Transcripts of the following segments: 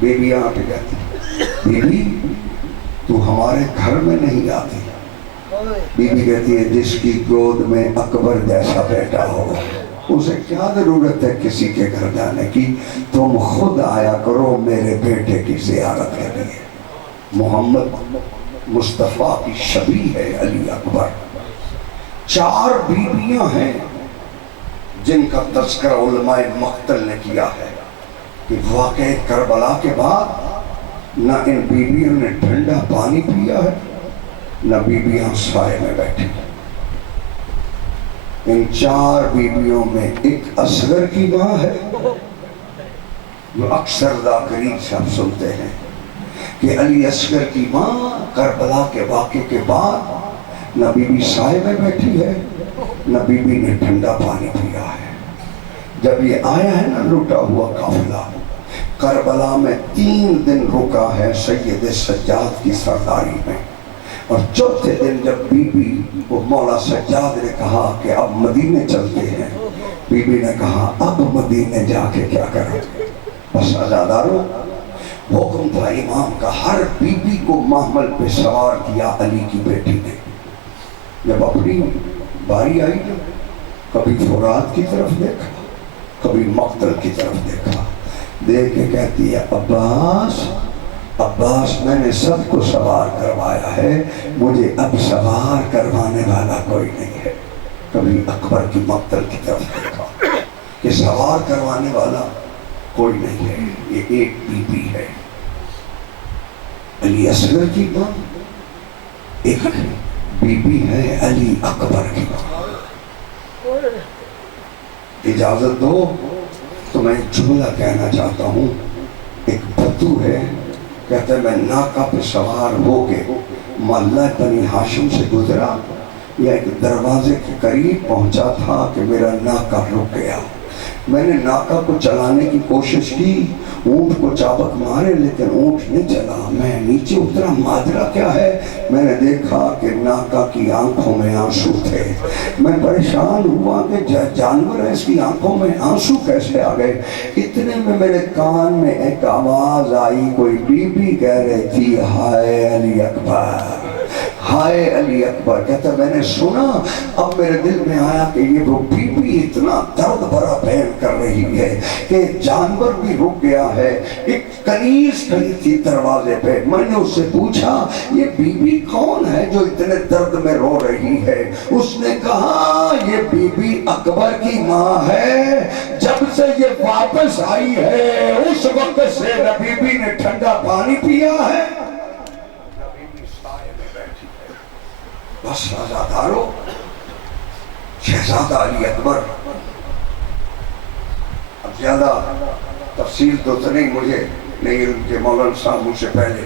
بیوی آ کے کہتی بیوی تو ہمارے گھر میں نہیں آتی. بیوی کہتی ہے جس کی گود میں اکبر جیسا بیٹا ہو اسے کیا ضرورت ہے کسی کے گھر جانے کی, تم خود آیا کرو میرے بیٹے کی زیارت کے لیے. محمد مصطفیٰ کی شبیہ ہے علی اکبر. 4 بیویاں ہیں جن کا تذکرہ علماء مقتل نے کیا ہے کہ واقعہ کربلا کے بعد نہ ان بیویوں نے ٹھنڈا پانی پیا ہے نہ بیویاں سائے میں بیٹھی. ان 4 بیویوں میں ایک اصغر کی ماں ہے جو اکثر ذاکرین سے ہم سنتے ہیں کہ علی اصغر کی ماں کربلا کے واقعے کے بعد نہ بی بی سائے میں بیٹھی ہے نہ بی بی نے ٹھنڈا پانی پیا ہے. جب یہ آیا ہے نا لٹا ہوا قافلہ کربلا میں 3 دن رکا ہے سید سجاد کی سرداری میں, اور چوتھے دن جب بی بی کو مولا سجاد نے کہا کہ اب مدینے چلتے ہیں, بی بی نے کہا اب مدینے جا کے کیا کریں. بس عزادارو حکم تھا امام کا, ہر بی بی کو محمل پہ سوار کیا علی کی بیٹی نے. جب اپنی باری آئی نا کبھی فرات کی طرف دیکھا کبھی مقتل کی طرف دیکھا, دیکھ کے کہتی ہے عباس عباس میں نے سب کو سوار کروایا ہے مجھے اب سوار کروانے والا کوئی نہیں ہے. کبھی اکبر کی مقتل کی طرف دیکھا کہ سوار کروانے والا کوئی نہیں ہے, یہ ایک بی بی ہے علی اصغر کی ماں, ایک بی بی ہے علی اکبر کی ماں. اجازت دو تو میں ایک جملہ کہنا چاہتا ہوں. ایک بدو ہے کہتا ہے میں ناکہ پہ سوار ہو کے محلہ بنی ہاشم سے گزرا یا ایک دروازے کے قریب پہنچا تھا کہ میرا ناکہ رک گیا. میں نے ناکہ کو چلانے کی کوشش کی, اونٹ کو چابک مارے لیکن اونٹ نہیں چلا. میں نیچے اترا, ماجرا کیا ہے؟ میں نے دیکھا کہ ناکہ کی آنکھوں میں آنسو تھے. میں پریشان ہوا کہ جانور ہے اس کی آنکھوں میں آنسو کیسے آ گئے. اتنے میں میرے کان میں ایک آواز آئی, کوئی بی بی کہہ رہی تھی ہائے علی اکبر ہائے علی اکبر. کہتا میں نے سنا, اب میرے دل میں آیا کہ یہ وہ بی بی اتنا درد بھرا بیان کر رہی ہے کہ جانور بھی رک گیا ہے. ایک کنیز کھڑی تھی دروازے پہ, میں نے اس سے پوچھا یہ بی بی کون ہے جو اتنے درد میں رو رہی ہے؟ اس نے کہا یہ بی بی اکبر کی ماں ہے, جب سے یہ واپس آئی ہے اس وقت سے نہ بی بی نے ٹھنڈا پانی پیا ہے. بس آزادارو شہزادہ علی اکبر. اب زیادہ تفصیل تو نہیں مجھے نہیں, ان کے مولانا صاحب مجھ سے پہلے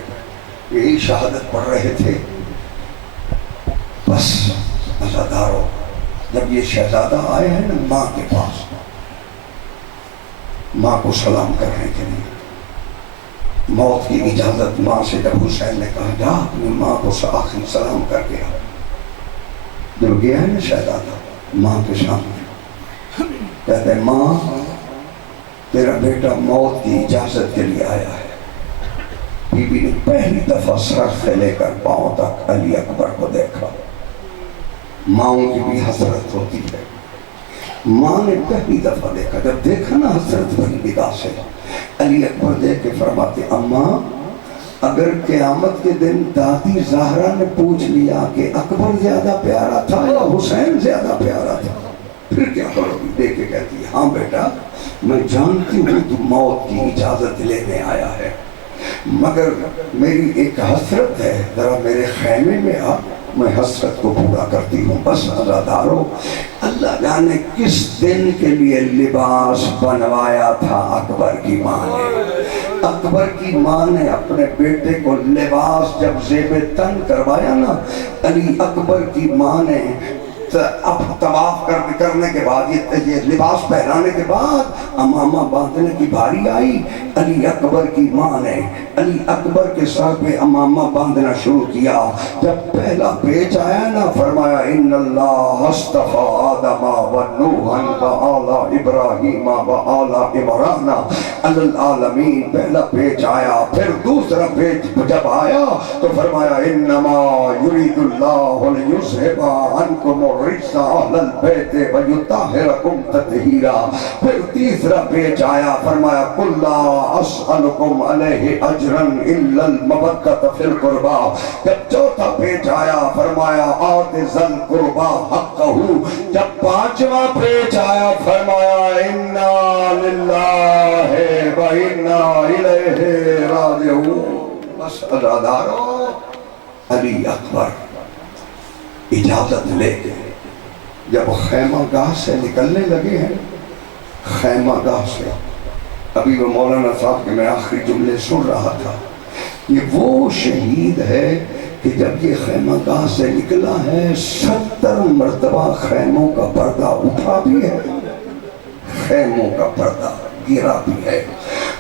یہی شہادت پڑھ رہے تھے. بس آزادارو جب یہ شہزادہ آئے ہیں نا ماں کے پاس, ماں کو سلام کرنے کے لیے, موت کی اجازت ماں سے جب حسین نے کہا جا اپنی ماں کو آخری سلام کر کے آ. جب گیا ہے نا شہزادہ ماں کے سامنے, کہتے ہیں ماں تیرا بیٹا موت کی اجازت کے لیے آیا ہے. بی بی نے پہلی دفعہ سر سے لے کر پاؤں تک علی اکبر کو دیکھا. ماؤں کی بھی حسرت ہوتی ہے. ماں نے پہلی دفعہ دیکھا, جب دیکھا نا حسرت بھری نگاہ سے, علی اکبر دیکھ کے فرماتے اماں اگر قیامت کے دن دادی زہرا نے پوچھ لیا کہ اکبر زیادہ پیارا تھا یا حسین زیادہ پیارا تھا پھر کیا کرو گی؟ دیکھ کے کہتی ہے ہاں بیٹا میں جانتی ہوں تو موت کی اجازت لینے آیا ہے, مگر میری ایک حسرت ہے, ذرا میرے خیمے میں آ, میں حسرت کو پورا کرتی ہوں. بس عزادارو اللہ جانے کس دن کے لیے لباس بنوایا تھا اکبر کی ماں نے. اکبر کی ماں نے اپنے بیٹے کو لباس جب زیب تن کروایا نا, علی اکبر کی ماں نے اب طواف کرنے کے بعد یہ لباس پہنانے کے بعد امامہ باندھنے کی باری آئی, علی اکبر کی ماں نے علی اکبر کے سر پہ امامہ باندھنا شروع کیا. جب پہلا پیج آیا نا فرمایا ان اللہ اصطفیٰ آدم و نوحا و آل ابراہیم و آل عمران علی العالمین. پہلا پیج آیا. پھر دوسرا پیج جب آیا تو فرمایا انما یرید اللہ لیذھب عنکم الرجس اہل البیت ویطہرکم تطہیرا. پھر تیسرا پیج آیا فرمایا قل لا اسألکم علیہ اجرا الا المودۃ فی القربى. جب چوتھا پیج آیا فرمایا آت ذی القربى حقہ. جب پانچواں پیج آیا فرمایا انا للہ و انا الیہ راجعون. بس عزادارو علی اکبر اجازت لے کے جب خیمہ گاہ سے نکلنے لگے ہیں، خیمہ گاہ سے ابھی وہ مولانا صاحب کے میں آخری جملے سن رہا تھا. یہ وہ شہید ہے کہ جب یہ خیمہ گاہ سے نکلا ہے 70 مرتبہ خیموں کا پردہ اٹھا بھی ہے، خیموں کا پردہ گرا بھی ہے.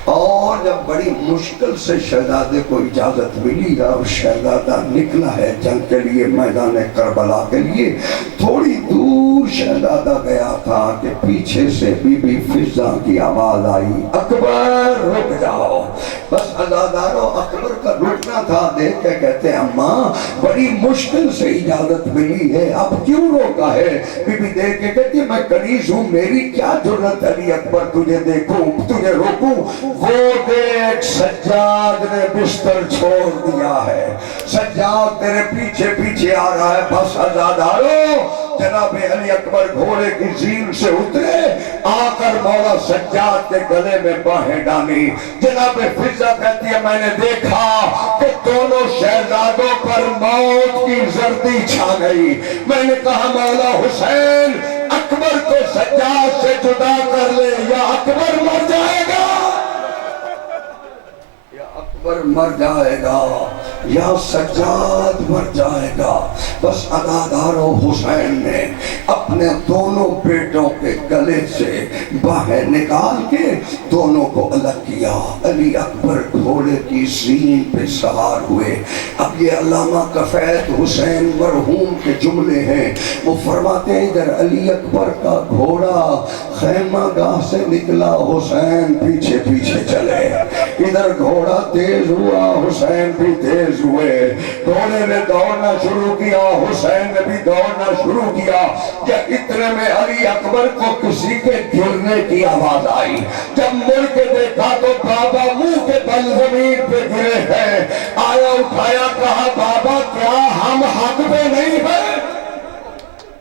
اور جب بڑی مشکل سے شہزادے کو اجازت ملی اور شہزادہ نکلا ہے جنگ کے لیے میدان کربلا کے لیے، تھوڑی دور شہزادہ گیا تھا کہ پیچھے سے بی بی فضہ کی آواز آئی اکبر رک جاؤ. بس عزادارو اکبر کا رکنا تھا. دیکھ کے کہتے ہیں اماں بڑی مشکل سے اجازت ملی ہے، اب کیوں روکا ہے؟ بی بی دیکھ کے کہتی ہے میں کنیز ہوں، میری کیا جرت علی اکبر تجھے دیکھوں تجھے روکوں. وہ دیکھ سجاد نے بستر چھوڑ دیا ہے، سجاد تیرے پیچھے پیچھے آ رہا ہے. بس عزادارو جناب علی اکبر گھوڑے کی زین سے اترے، آ کر مولا سجاد کے گلے میں باہیں ڈالی. جناب فضہ کہتی ہے میں نے دیکھا کہ دونوں شہزادوں پر موت کی زردی چھا گئی. میں نے کہا مولا حسین اکبر کو سجاد سے جدا کر لے یا اکبر مر جائے گا، یا اکبر مر جائے گا یا سجاد مر جائے گا. بس عزادارو حسین نے اپنے دونوں بیٹوں کے گلے سے باہیں نکال کے دونوں کو الگ کیا. علی اکبر گھوڑے کی زین پہ سوار ہوئے. اب یہ علامہ کفیت حسین مرحوم کے جملے ہیں. وہ فرماتے ہیں ادھر علی اکبر کا گھوڑا خیمہ گاہ سے نکلا، حسین پیچھے پیچھے چلے. ادھر گھوڑا تیز ہوا، حسین بھی تیز ہوئے. گھوڑے نے دوڑنا شروع کیا، حسین نے بھی دوڑنا شروع کیا. کہ اتنے میں علی اکبر کو کسی کے گرنے کی آواز آئی. جب مڑ کے دیکھا تو بابا منہ کے بل زمین پہ گرے ہیں. آیا اٹھایا کہا بابا کیا ہم حق پہ نہیں ہیں؟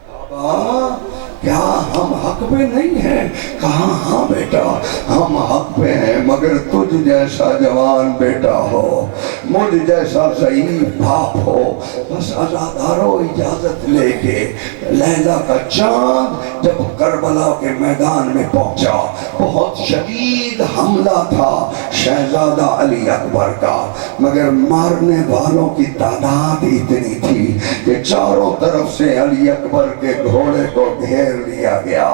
بابا کیا ہم حق پہ نہیں ہیں؟ کہا ہاں بیٹا ہم حق پہ ہیں، مگر تجھ جیسا جوان بیٹا ہو، مجھ جیسا ضعیف باپ ہو. بس عزادارو اجازت لے کے لیلا کا چاند جب کربلا کے میدان میں پہنچا، بہت شدید حملہ تھا شہزادہ علی اکبر کا، مگر مارنے والوں کی تعداد اتنی تھی کہ چاروں طرف سے علی اکبر کے گھوڑے کو گھیر لیا گیا.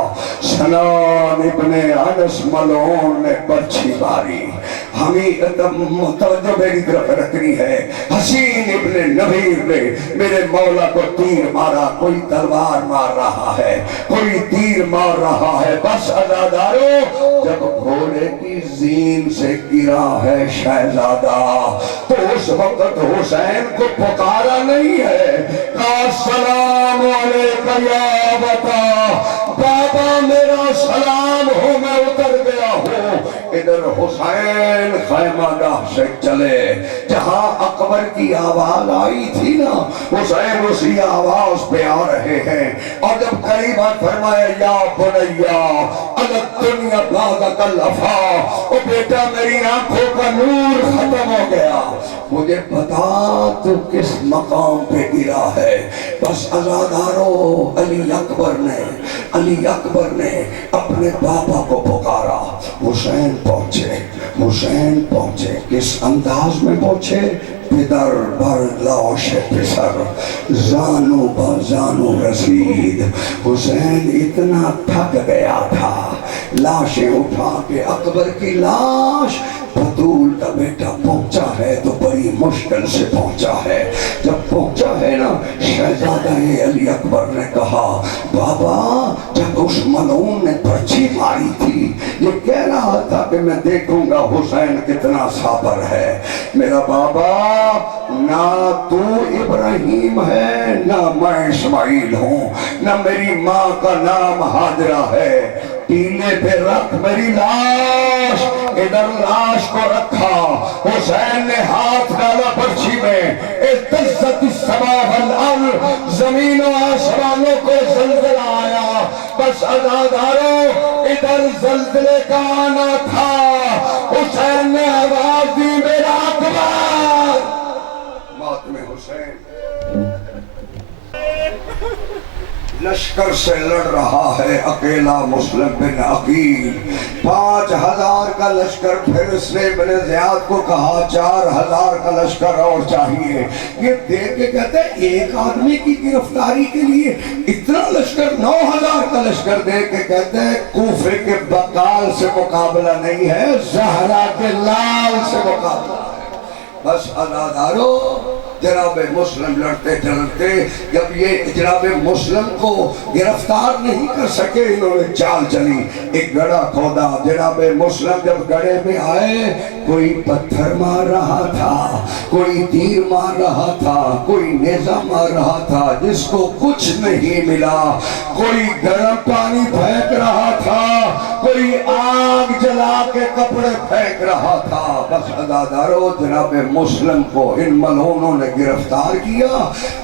سنان ابن انس ملعون نے برچھی ماری. ہمیں توجہ میری طرف رکھنی ہے. حسین ابن نبیر نے میرے مولا کو تیر مارا. کوئی تلوار مار رہا ہے، کوئی تیر مار رہا ہے. بس عزادارو جب گھوڑے کی زین سے گرا ہے شہزادہ تو اس وقت حسین کو پکارا نہیں ہے کہا السلام علیکم یا بتا بابا میرا سلام ہو میں اتر گیا ہوں. ادھر حسین خیمہ گاہ سے چلے جہاں اکبر کی آواز آئی تھی نا، حسین اسی آواز پہ آ رہے ہیں. اور جب قریب فرمایا یا بنیا الگ دنیا بعدک الافا، او بیٹا میری آنکھوں کا نور ختم ہو گیا، مجھے بتا تو کس مقام پہ گرا ہے. بس عزادارو علی اکبر نے اپنے بابا کو پکارا. حسین پہنچے. کس انداز میں پہنچے؟ پدر بر لاش پسر زانو بزانو رسید. حسین اتنا تھک گیا تھا، لاشیں اٹھا کے اکبر کی لاش بیٹا پہنچا ہے تو بڑی مشکل سے پہنچا ہے. جب پہنچا ہے نا شہزادہ علی اکبر نے کہا بابا جب اس ملعون نے پرچی ماری تھی یہ کہہ رہا تھا کہ میں دیکھوں گا حسین کتنا صابر ہے. میرا بابا نہ تو ابراہیم ہے نہ میں اسماعیل ہوں نہ میری ماں کا نام حاضرہ ہے. ٹیلے پہ رکھ میری لاش. ادھر لاش کو رکھا. حسین نے ہاتھ ڈالا پرچی میں. اہتزت السماء والارض زمین و آسمانوں کو زلزلہ آیا. بس عزادارو ادھر زلزلے کا آنا تھا. حسین نے آواز دی میرا اکبر. ماتم حسین لشکر سے لڑ رہا ہے اکیلا مسلم بن عقیل. 5000 کا لشکر. پھر اس نے ابن زیاد کو کہا 4000 کا لشکر اور چاہیے. یہ دیکھ کے کہتے ہیں ایک آدمی کی گرفتاری کے لیے اتنا لشکر. 9000 کا لشکر دیکھ کے کہتے ہیں کوفے کے بقال سے مقابلہ نہیں ہے زہرا کے لال سے مقابلہ ہے. بس عزادارو جناب مسلم لڑتے چلتے جب یہ جناب مسلم کو گرفتار نہیں کر سکے انہوں نے چال چلی. ایک گڑھا کھودا. جناب مسلم جب گڑھے میں آئے کوئی پتھر مار رہا تھا کوئی تیر مار رہا تھا کوئی نیزہ مار رہا تھا جس کو کچھ نہیں ملا. کوئی گرم پانی پھینک رہا تھا کوئی آگ جلا کے کپڑے پھینک رہا تھا. بس عزادارو جناب مسلم کو ان ملعونوں نے گرفتار کیا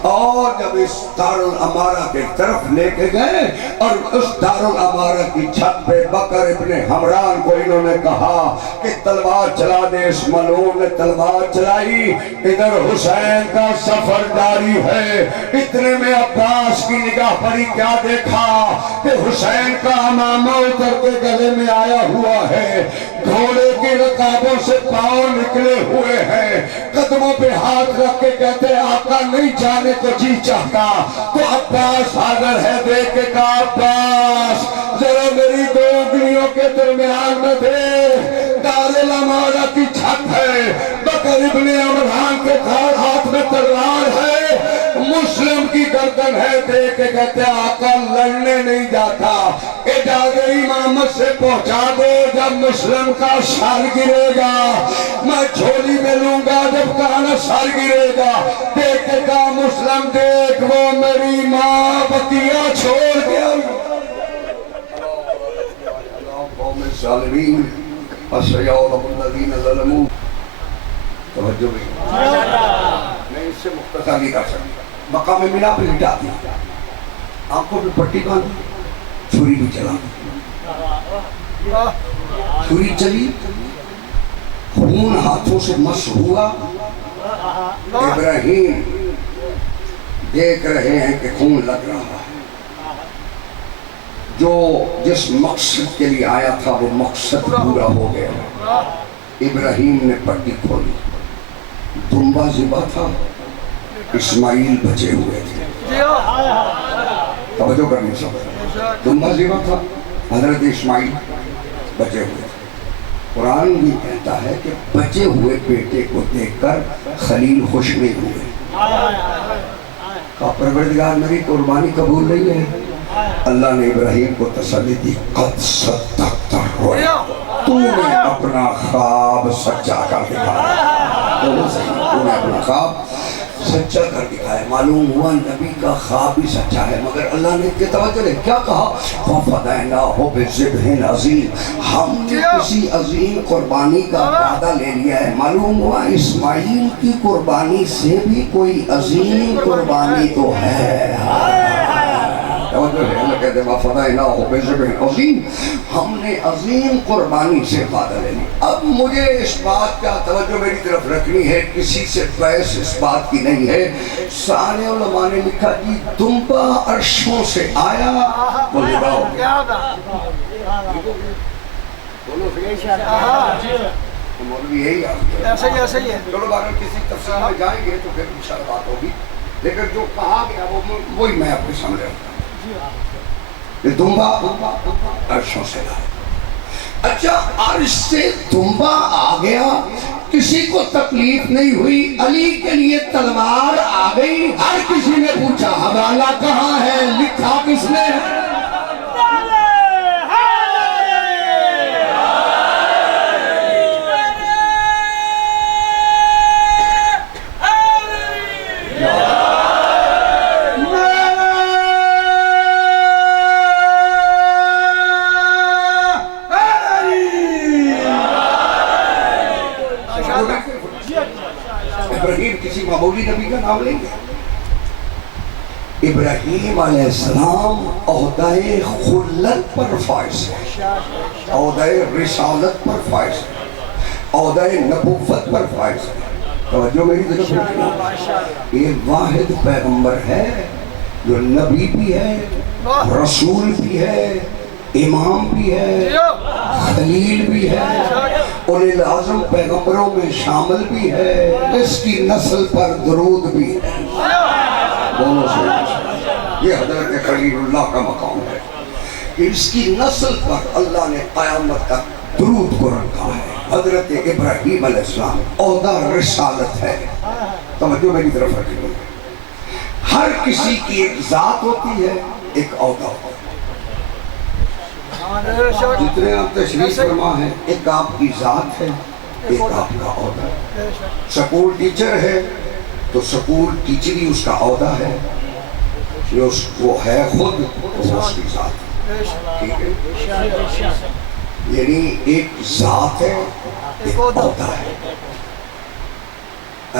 اور جب اس دارالامارہ کے طرف لے کے گئے اور اس دارالامارہ کی چھت پہ بکر ابن حمران کو انہوں نے کہا کہ تلوار چلا دے. اس ملعون نے تلوار چلائی. ادھر حسین کا سفر جاری ہے. اتنے میں عباس کی نگاہ پڑی. کیا دیکھا کہ حسین کا امامہ اتر کے گلے میں آیا ہوا ہے. گھوڑے کی رکابوں سے پاؤں نکلے ہوئے ہیں. قدموں پہ ہاتھ رکھ کے کہتے آقا نہیں جانے کو جی چاہتا. تو عباس حاضر ہے. دیکھ کے کہا عباس ذرا میری دو انگلیوں کے درمیان میں دے. دارالامارہ کی چھت ہے. بکر ابن عمران کے ہاتھ میں تلوار ہے. مسلم کی گردن ہے. دیکھ کے کہتے آقا لڑنے نہیں جاتا. اجازت امامت سے پہنچا دے. جب مسلم کا سر گرے گا میں جھولی میں لوں گا. جب کہا نا سر گرے گا دیکھ کے کہا مسلم دیکھ وہ میری ماں بقیہ چھوڑ گیا. قوم الظالمین فسیعلم الذین ظلموا. توجہ بھی میں اس سے مختصر نہیں کر سکتا. مقام ملا پہ لٹا دیا. آنکھوں پہ پٹی باندھی. چھری بھی چلا. چھری چلی. خون ہاتھوں سے مس ہوا. ابراہیم دیکھ رہے ہیں کہ خون لگ رہا ہے. جو جس مقصد کے لیے آیا تھا وہ مقصد پورا ہو گیا. ابراہیم نے پٹی کھولی. دمبا ذبح تھا. اسماعیل بچے ہوئے تھے. توجہ کرنی سب. دمبا ذبح تھا. حضرت اسماعیل بچے ہوئے تھے. قرآن بھی کہتا ہے کہ بچے ہوئے بیٹے کو دیکھ کر خلیل خوش نہیں ہوئے. کہا پروردگار میری قربانی قبول نہیں ہے. اللہ نے ابراہیم کو تسلی دی. قد صدقت الرؤیا. تو نے اپنا خواب سچا کر دکھایا. تو نے اپنا خواب سچا کر دکھایا. معلوم ہوا نبی کا خواب بھی سچا ہے. مگر اللہ نے توجہ نے کیا کہا وَفَدَيْنَاهُ بِذِبْحٍ عَظِيمٍ. ہم نے کسی عظیم قربانی کا وعدہ لے لیا ہے. معلوم ہوا اسماعیل کی قربانی سے بھی کوئی عظیم قربانی تو ہے. اللہ کہتے ہیں وَفَدَيْنَاهُ بِذِبْحٍ عَظِيمٍ. ہم نے عظیم قربانی سے وعدہ لے لی. اب مجھے اس بات کا توجہ میری طرف رکھنی ہے. کسی سے بحث اس بات کی نہیں ہے. سارے علماء نے لکھا کہ دمبا عرشوں سے آیا وہ ذبح ہو گیا. مولوی یہی صحیح ہے. چلو اگر کسی تفصیل میں جائیں گے تو پھر انشاءاللہ بات ہوگی. لیکن جو کہا گیا وہی میں آپ کے سامنے رکھتا ہوں. یہ دمبا عرشوں سے آیا. اچھا عرش سے دمبا آ گیا. کسی کو تکلیف نہیں ہوئی، علی کے لیے تلوار آ گئی، ہر کسی نے پوچھا حوالہ کہاں ہے، لکھا کس نے ہے؟ ابراہیم کسی معمولی نبی کا نام لیں گے؟ ابراہیم علیہ السلام عہدہ خلت پر فائز ہے، عہدہ رسالت پر فائز ہے، عہدہ نبوت پر فائز ہے۔ توجہ میری طرف رکھنا، یہ واحد پیغمبر ہے جو نبی بھی ہے، رسول بھی ہے، امام بھی ہے، خلیل بھی ہے، اولی العظم پیغمبروں میں شامل بھی ہے، اس کی نسل پر درود بھی ہے۔ دونوں سے یہ حضرت خلیل اللہ کا مقام ہے کہ اس کی نسل پر اللہ نے قیامت تک درود کو رکھا ہے۔ حضرت ابراہیم علیہ السلام عہدہ رسالت ہے۔ توجہ میری طرف رکھیں، ہر کسی کی ایک ذات ہوتی ہے، ایک عہدہ ہوتا ہے۔ جتنے آپ تشریف فرما ہیں، ایک آپ کی ذات ہے، ایک آپ کا عہدہ ہے۔ سکول ٹیچر ہے تو سکول ٹیچری اس کا عہدہ ہے، وہ ہے خود وہ اس کی ذات ہے، ٹھیک ہے؟ یعنی ایک ذات ہے، ایک عہدہ ہے۔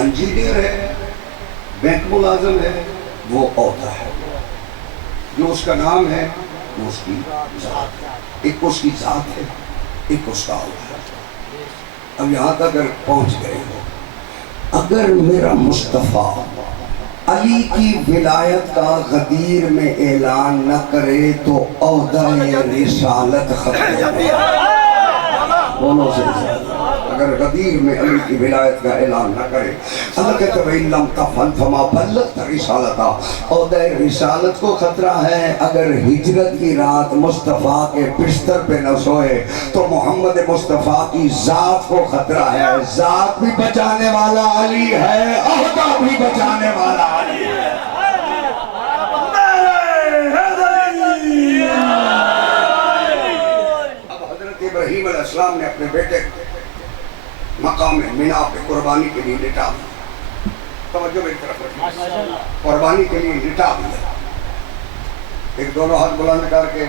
انجینئر ہے، بینک ملازم ہے، وہ عہدہ ہے، جو اس کا نام ہے وہ اس کی ذات ہے۔ ایک اس کی ذات ہے، ایک اس کا عہدہ ہے۔ اب یہاں تک اگر پہنچ گئے ہو، اگر میرا مصطفیٰ علی کی ولایت کا غدیر میں اعلان نہ کرے تو عہدہ رسالت ختم ہو گیا۔ دونوں سے اگر غدیر میں علی کی ولایت کا اعلان نہ کرے، اللہ کہتے ہیں وَإِن لَمْ تَفْعَلْ فَمَا بَلَّغْتَ رِسَالَتَهُ، عہدہ رسالت کو خطرہ ہے۔ اگر ہجرت کی رات مصطفیٰ کے بستر پہ نہ سوئے تو محمد مصطفیٰ کی ذات کو خطرہ ہے۔ ذات بھی بچانے والا علی ہے، عہدہ بھی بچانے والا علی ہے۔ ابراہیم علیہ السلام نے اپنے بیٹے مقام مینا پہ قربانی کے لیے لٹا دیا۔ توجہ میری طرف رکھیں، قربانی کے لیے لٹا دیا۔ ایک دونوں ہاتھ بلند کر کے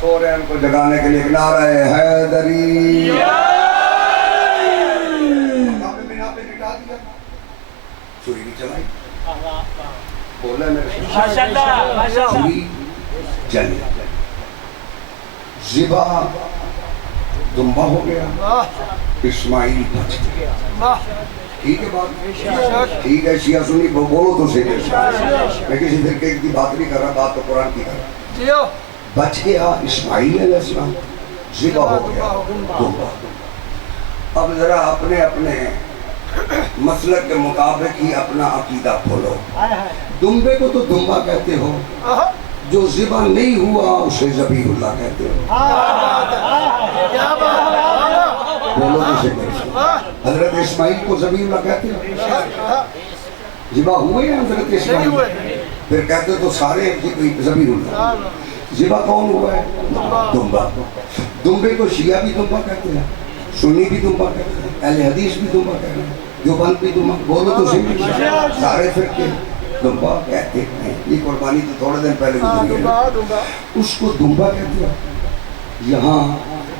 سو رہے ہیں، ان کو جگانے کے لیے نعرہ حیدری، مقام مینا پہ لٹا دیا، چھری بھی چلائی، بولے میرے چھری جلی، ذبح دمبا ہو گیا، اسماعیل بچ گیا۔ ٹھیک ہے بات؟ ٹھیک ہے، شیعہ سنی بولو تو صحیح ہے، میں کسی فرقے کی بات نہیں کر رہا، بات تو قرآن کی کر رہا۔ بچ گیا اسماعیل علیہ السلام، ذبح ہو گیا دمبا۔ اب ذرا اپنے اپنے مسلک کے مطابق ہی اپنا عقیدہ کھولو۔ دمبے کو تو دمبا کہتے ہو، جو ذبح نہیں ہوا اسے ذبیح اللہ کہتے ہو۔ بولو تو صحیح، حضرت اسماعیل کو ذبیح اللہ کہتے ہو؟ ذبح ہوئے ہیں حضرت اسماعیل؟ پھر کہتے تو سارے ذبیح اللہ۔ ذبح کون ہوا ہے؟ دمبا۔ دمبے کو شیعہ بھی دمبا کہتے ہیں، سنی بھی دمبا کہتے ہیں، اہل حدیث بھی دمبا کہتے ہیں، دیوبند بھی دمبا۔ بولو تو صحیح، سارے فرقے دمبا کہتے ہیں۔ یہ قربانی تو تھوڑے دن پہلے گزری ہے، اس کو دمبا کہتے ہیں۔ یہاں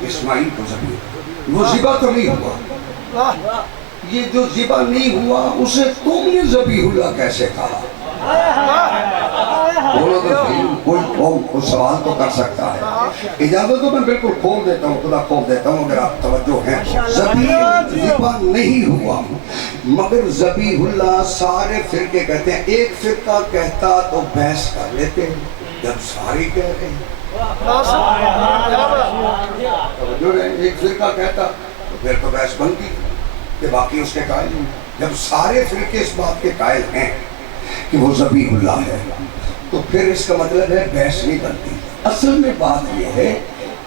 اسماعیل کو ذبیح، وہ ذبح تو نہیں ہوا، یہ جو ذبح نہیں ہوا اسے تم نے ذبیح اللہ کیسے کہا؟ بولو تو صحیح، کوئی سوال تو کر سکتا ہے؟ اجازت تو میں بالکل کھول دیتا ہوں، خدا کھول دیتا ہوں اگر آپ توجہ ہیں۔ ذبح نہیں ہوا مگر ذبیح اللہ سارے فرقے کہتے ہیں۔ ایک فرقہ کہتا تو بحث کر لیتے، جب سارے کہہ رہے ہیں ایک فرقہ کہتا تو پھر تو بحث بنتی کہ باقی اس کے قائل ہیں۔ جب سارے فرقے اس بات کے قائل ہیں کہ وہ ذبیح اللہ ہے تو پھر اس کا مطلب ہے بحث نہیں بنتی۔ اصل میں بات یہ ہے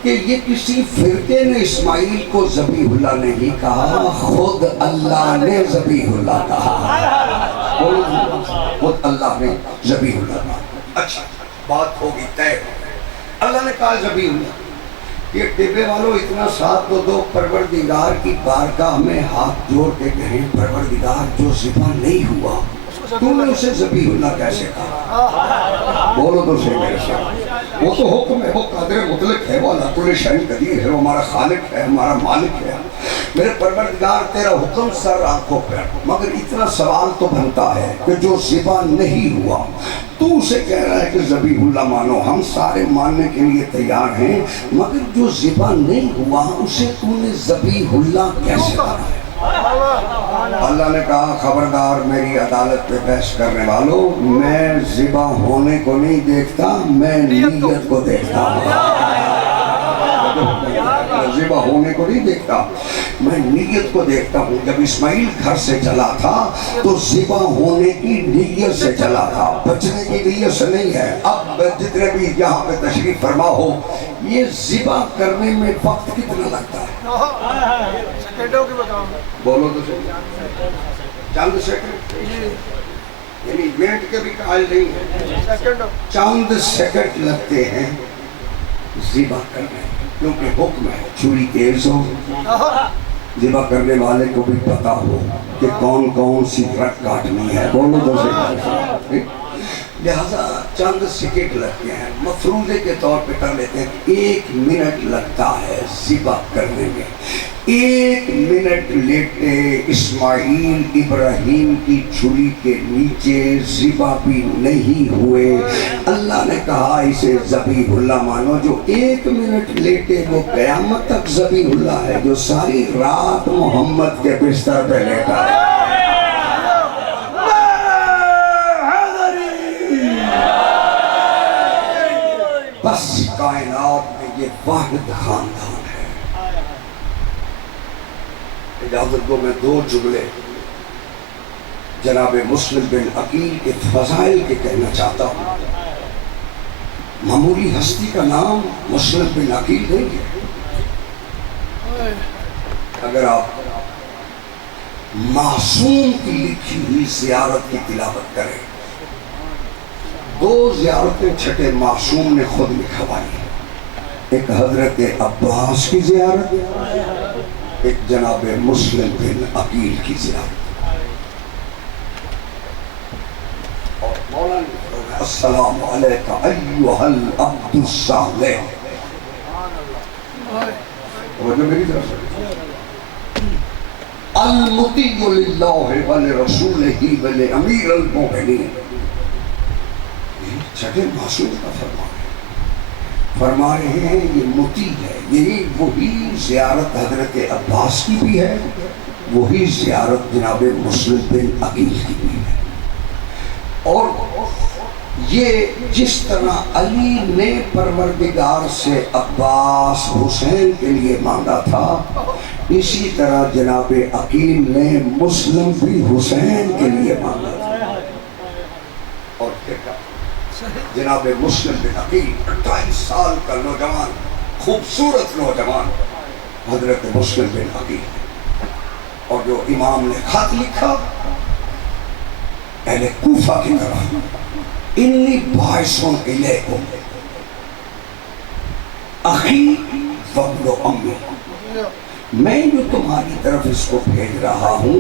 کہ یہ کسی فرقے نے اسماعیل کو ذبیح اللہ نہیں کہا، خود اللہ نے ذبیح اللہ کہا، خود اللہ نے ذبیح اللہ کہا۔ اچھا بات ہوگی طے، اللہ نے کہا ذبیح اللہ۔ یہ ڈبے والوں اتنا ساتھ دو پروردگار کی بارگاہ میں ہاتھ جوڑ کے کہیں پروردگار جو ذبح نہیں ہوا تو نے اسے ذبیح اللہ کیسے کہا؟ بولو تو صحیح میرے ساتھ، وہ تو حکم ہے، وہ قادر مطلق ہے، وہ اللہ کل شیء قدیر ہے، وہ ہمارا خالق ہے، ہمارا مالک ہے۔ میرے پروردگار تیرا حکم سر آنکھوں پر، مگر اتنا سوال تو بنتا ہے کہ جو ذبح نہیں ہوا تو اسے کہہ رہا ہے کہ ذبیح اللہ مانو، ہم سارے ماننے کے لیے تیار ہیں، مگر جو ذبح نہیں ہوا اسے تو نے ذبیح اللہ کیسے کہا ہے؟ اللہ نے کہا خبردار میری عدالت پہ بحث کرنے والوں، میں ذبح ہونے کو نہیں دیکھتا، میں نیت کو دیکھتا ہوں۔ ذبح ہونے کو نہیں دیکھتا، میں نیت کو دیکھتا ہوں۔ جب اسماعیل گھر سے چلا تھا تو ذبح ہونے کی نیت سے چلا تھا، بچنے کی نیت سے نہیں ہے۔ اب جتنے بھی یہاں پہ تشریف فرما ہو، یہ ذبح کرنے میں وقت کتنا لگتا ہے؟ بولو تو صحیح، چند سیکنڈ، یعنی منٹ کے بھی قائل نہیں ہے، چند سیکنڈ لگتے ہیں ذبح کرنے، کیونکہ حکم ہے چھری تیز ہو، ذبح کرنے والے کو بھی پتا ہو کہ کون کون سی رگ کاٹنی ہے۔ بولو تو صحیح، لہذا چند سیکنڈ لگتے ہیں، مفروضے کے طور پہ کر لیتے ہیں، 1 منٹ لگتا ہے ذبح کرنے میں۔ 1 منٹ لیٹے اسماعیل ابراہیم کی چھری کے نیچے ذبح بھی نہیں ہوئے، اللہ نے کہا اسے ذبیح اللہ مانو۔ جو 1 منٹ لیٹے وہ قیامت تک ذبیح اللہ ہے، جو ساری رات محمد کے بستر پہ لیٹا ہے۔ بس کائنات میں یہ واحد خاندان ہے۔ اجازت دو میں 2 جملے جناب مسلم بن عقیل کے فضائل کے کہنا چاہتا ہوں۔ معمولی ہستی کا نام مسلم بن عقیل نہیں ہے۔ اگر آپ معصوم کی لکھی ہوئی زیارت کی تلاوت کریں، 2 زیارتیں چھٹے معصوم نے خود لکھوائی، ایک حضرت عباس کی زیارت، ایک جناب مسلم بن عقیل کی زیارت۔ اور مولانا السلام علیکہ ایہا العبد الصالح، وہ جو میری طرف سے المطیع للہ ولرسولہ ولامیر المؤمنین، چھٹے معصوم کا فرمان ہے، فرما رہے ہیں یہ مطیع ہے، یہی وہی زیارت حضرت عباس کی بھی ہے، وہی زیارت جناب مسلم بن عقیل کی بھی ہے۔ اور یہ جس طرح علی نے پروردگار سے عباس حسین کے لیے مانگا تھا، اسی طرح جناب عقیل نے مسلم بھی حسین کے لیے مانگا تھا۔ اور دیکھا جناب مسلم بن عقیل 28 سال کا نوجوان، خوبصورت نوجوان حضرت مسلم بن عقیل، اور جو امام نے خط لکھا اہل کوفہ کی طرف، انی باعثن الیکم اخی وابن امی، میں جو تمہاری طرف اس کو بھیج رہا ہوں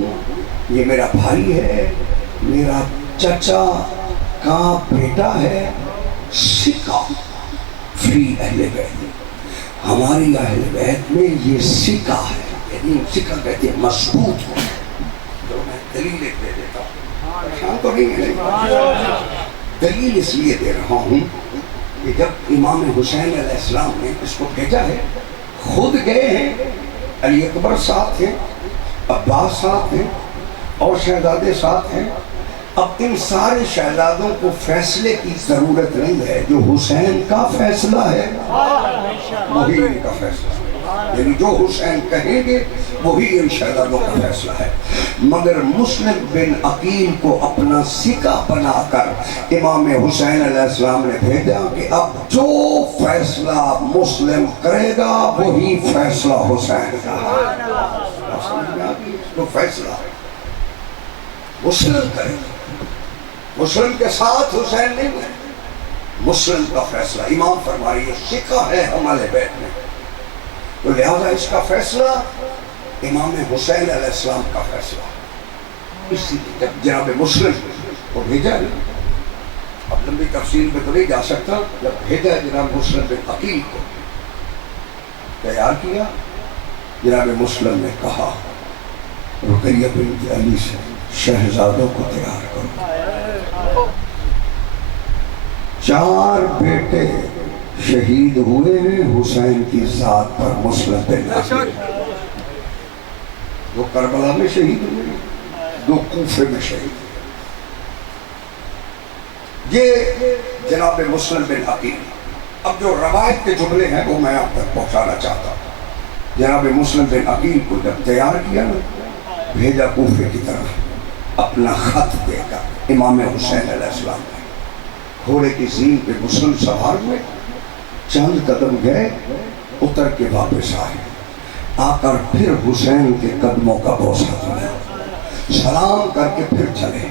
یہ میرا بھائی ہے، میرا چچا کا بیٹا ہے، سکہ فی اہل بیت، ہماری اہل بیت میں یہ سکہ ہے، یعنی سکہ کہتے ہیں مضبوط ہو۔ جو میں دلیل دے دیتا ہوں، شان تو نہیں ہے، دلیل اس لیے دے رہا ہوں کہ جب امام حسین علیہ السلام نے اس کو بھیجا ہے، خود گئے ہیں، علی اکبر ساتھ ہیں، عباس ساتھ ہیں، اور شہزادے ساتھ ہیں۔ اب ان سارے شہزادوں کو فیصلے کی ضرورت نہیں ہے، جو حسین کا فیصلہ ہے وہی ان کا فیصلہ ہے، یعنی جو حسین کہیں گے وہی ان شہزادوں کا فیصلہ ہے. مگر مسلم بن عقیل کو اپنا سکہ بنا کر امام حسین علیہ السلام نے بھیجا کہ اب جو فیصلہ مسلم کرے گا وہی فیصلہ حسین کا. تو فیصلہ مسلم کرے گا، مسلم کے ساتھ حسین نہیں ہے، مسلم کا فیصلہ. امام فرمائے یہ سکہ ہے ہمارے بیت میں، تو لہذا اس کا فیصلہ امام حسین علیہ السلام کا فیصلہ. اسی لیے جب جناب مسلم کو بھیجا، اب لمبی تفصیل میں تو نہیں جا سکتا، جب بھیجا جناب مسلم بن عقیل کو، تیار کیا. جناب مسلم نے کہا رقیہ بنت علی سے شہزادوں کو تیار کرو. 4 بیٹے شہید ہوئے ہیں حسین کی ذات پر. مسلم بن عقیل وہ کربلا میں شہید ہوئے، 2 کوفے میں شہید ہوئے. یہ جناب مسلم بن عقیل. اب جو روایت کے جملے ہیں وہ میں آپ تک پہنچانا چاہتا ہوں. جناب مسلم بن عقیل کو جب تیار کیا نا، بھیجا کوفے کی طرف اپنا خط دے کر امام حسین علیہ السلام نے. گھوڑے کی زین پہ مسلم سوار ہوئے، چند قدم گئے، اتر کے واپس آئے، آ کر پھر حسین کے قدموں کا بوسہ دیا، سلام کر کے پھر چلے.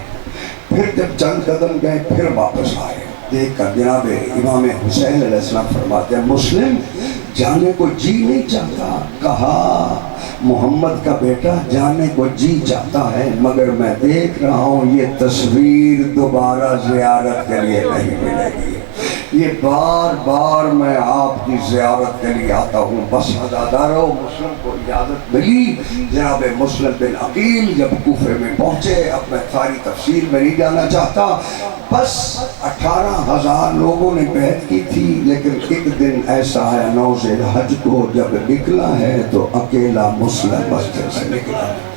پھر جب چند قدم گئے پھر واپس آئے. دیکھ کر جناب امام حسین علیہ السلام فرماتے ہیں مسلم جانے کو جی نہیں چاہتا. کہا محمد کا بیٹا جانے کو جی چاہتا ہے، مگر میں دیکھ رہا ہوں یہ تصویر دوبارہ زیارت کے لیے نہیں ملے گی. یہ بار بار میں آپ کی زیارت کے لیے آتا ہوں. بس عزادارو مسلم کو اجازت ملی. جناب مسلم بن عقیل جب کوفے میں پہنچے، اب میں ساری تفصیل میں نہیں جانا چاہتا، بس 18,000 لوگوں نے بیعت کی تھی، لیکن ایک دن ایسا ہے 9 ذی الحج کو جب نکلا ہے تو اکیلا مسلم مسجد سے نکلا ہے.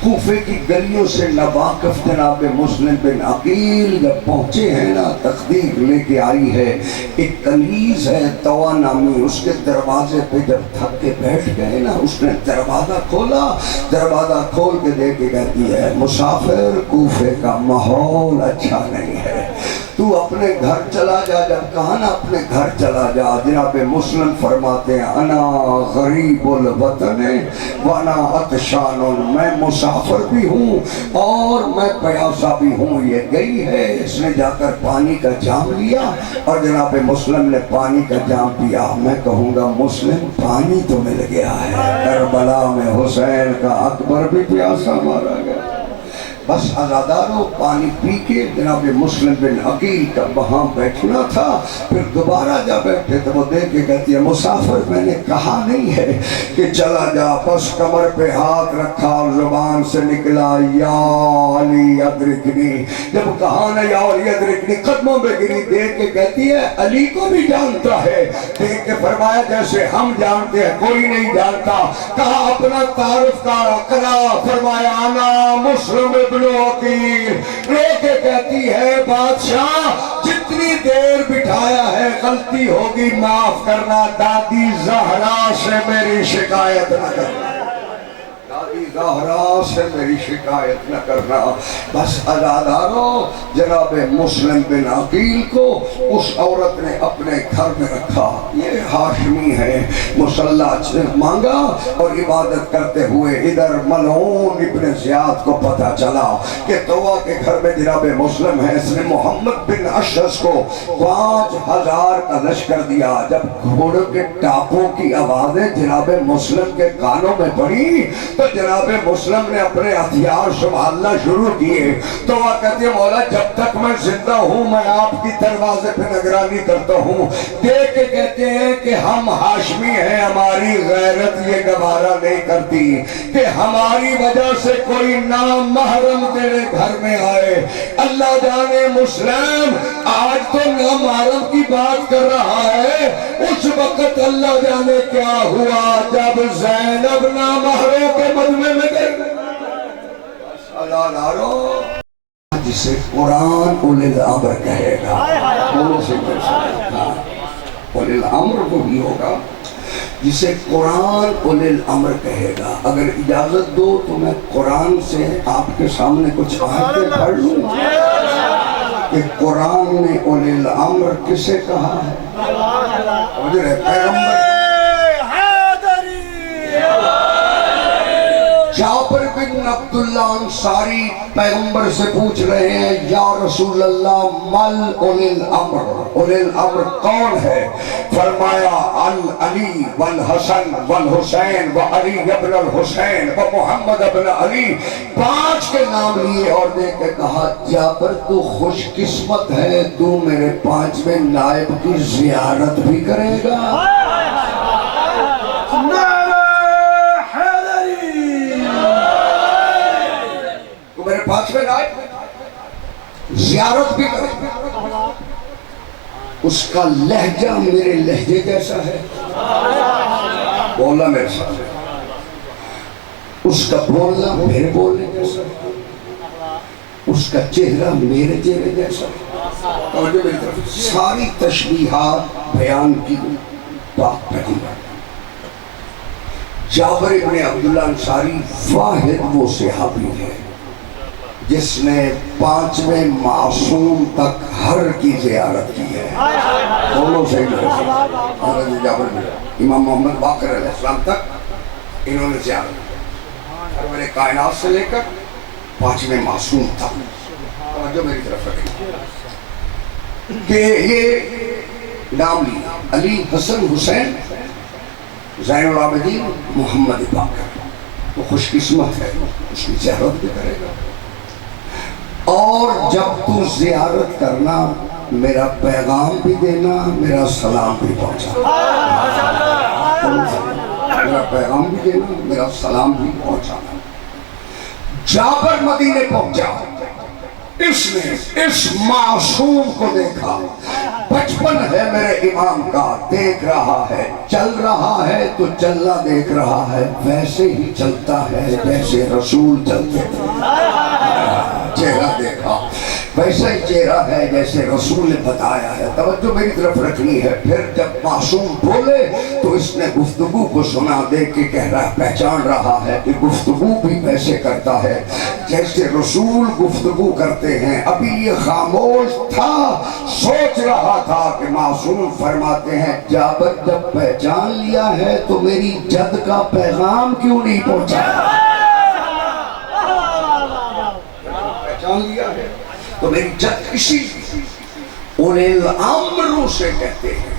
کوفے کی گلیوں سے ناواقف جناب مسلم بن عقیل جب پہنچے ہیں نا، تقدیر لے کے آئی ہے. ایک کنیز ہے طوا نامی، اس کے دروازے پہ جب تھک کے بیٹھ گئے نا، اس نے دروازہ کھولا. دروازہ کھول کے دے کے کہتی ہے مسافر کوفے کا ماحول اچھا نہیں ہے، تو اپنے گھر چلا جا. جب کہا نا اپنے گھر چلا جا، جناب مسلم فرماتے ہیں انا غریب الوطن وانا عطشان، میں مسافر بھی ہوں اور میں پیاسا بھی ہوں. یہ گئی ہے، اس نے جا کر پانی کا جام لیا اور جناب مسلم نے پانی کا جام پیا. میں کہوں گا مسلم پانی تو مل گیا ہے، کربلا میں حسین کا اکبر بھی پیاسا مارا گیا. بس عزادارو پانی پی کے جناب مسلم بن عقیل کا وہاں بیٹھنا تھا. پھر دوبارہ جب بیٹھے تو وہ دیکھ کے کہتی ہے مسافر میں نے کہا نہیں ہے کہ چلا جا. بس کمر پہ ہاتھ رکھا اور زبان سے نکلا یا علی ادرکنی. جب کہا نا یا علی ادرکنی، قدموں پہ گری. دیکھ کے کہتی ہے علی کو بھی جانتا ہے. دیکھ کے فرمایا جیسے ہم جانتے ہیں کوئی نہیں جانتا. کہا اپنا تعارف کرا. فرمایا انا مسلم بن عقیل. رو کے کہتی ہے بادشاہ جتنی دیر بٹھایا ہے غلطی ہوگی معاف کرنا. دادی زہرا سے میری شکایت نہ کرنا، دادی زہرا سے میری شکایت نہ کرنا. بس عزادارو جناب مسلم بن عقیل کو اس عورت نے اپنے گھر میں رکھا. یہ ہاشمی ہے. مصلح مانگا اور عبادت کرتے ہوئے ادھر ملعون ابن زیاد کو پتہ چلا کہ طوا کے گھر میں جناب مسلم ہے. اس نے محمد بن اشعث کو 5,000 کا لشکر دیا. جب گھوڑوں کے ٹاپوں کی آوازیں جناب مسلم کے کانوں میں پڑی تو جناب مسلم نے اپنے ہتھیار سنبھالنا شروع کیے. تو وہ کہتے ہیں مولا جب تک میں زندہ ہوں میں آپ کی دروازے پہ نگرانی کرتا ہوں. دیکھ کے کہتے ہیں کہ ہم ہاشمی ہیں، ہماری غیرت یہ گوارا نہیں کرتی کہ ہماری وجہ سے کوئی نامحرم تیرے گھر میں آئے. اللہ جانے مسلم آج تو نامحرم کی بات کر رہا ہے، اس وقت اللہ جانے کیا ہوا جب زینب نامحرم کے مجمع میں گئی. اللہ نارو جسے قرآن اولی الامر کہے گا، اولی الامر وہی ہوگا جسے قرآن اولی الامر کہے گا. اگر اجازت دو تو میں قرآن سے آپ کے سامنے کچھ آیتیں پڑھ لوں کہ قرآن نے اولی الامر کسے کہا ہے. پیغمبر جابر بن عبداللہ انصاری پیغمبر سے پوچھ رہے ہیں یا رسول اللہ مل اولی الامر، اولی الامر کون ہے؟ فرمایا علی والحسن والحسین وعلی ابن الحسین ومحمد ابن علی. 5 کے نام لیے اور دے کے کہا جابر تو خوش قسمت ہے، تو میرے 5ویں نائب کی زیارت بھی کرے گا. میرے 5ویں نائب زیارت بھی کرے. اس کا لہجہ میرے لہجے جیسا ہے، بولنا میرے ساتھ. اس کا بولنا میرے بولنے جیسا ہے، اس کا چہرہ میرے چہرے جیسا ہے. ساری تشبیہات بیان کی پاک پیغمبر. جابر بن عبداللہ انصاری واحد وہ صحابی ہے جس نے 5ویں معصوم تک ہر کی زیارت کی ہے. دونوں سے حضرت جابر بن امام محمد باقر علیہ السلام تک انہوں نے زیارت کی، ہر میرے کائنات سے لے کر 5ویں معصوم تک. جو میری طرف رکھیں کہ یہ نام لیا علی حسن حسین زین العابدین محمد باقر. وہ خوش قسمت ہے، اس کی زیارت بھی کرے گا. اور جب تو زیارت کرنا میرا پیغام بھی دینا، میرا سلام بھی پہنچانا. میرا پیغام بھی دینا، میرا سلام بھی پہنچانا. جابر مدینے پہنچا، اس نے اس معصوم کو دیکھا. بچپن ہے میرے امام کا، دیکھ رہا ہے، چل رہا ہے تو چلنا دیکھ رہا ہے، ویسے ہی چلتا ہے جیسے رسول چلتے تھے. چہرہ دیکھا ویسا ہی چہرہ ہے جیسے رسول نے بتایا ہے. توجہ میری طرف رکھنی ہے. پھر جب معصوم بولے تو اس نے گفتگو کو سنا، دیکھ کے کہہ رہا، پہچان رہا ہے کہ گفتگو بھی ویسے کرتا ہے جیسے رسول گفتگو کرتے ہیں. ابھی یہ خاموش تھا، سوچ رہا تھا کہ معصوم فرماتے ہیں جابر جب پہچان لیا ہے تو میری جد کا پیغام کیوں نہیں پہنچا؟ لیا ہے تو میری جد اسی اولی الامر سے کہتے ہیں.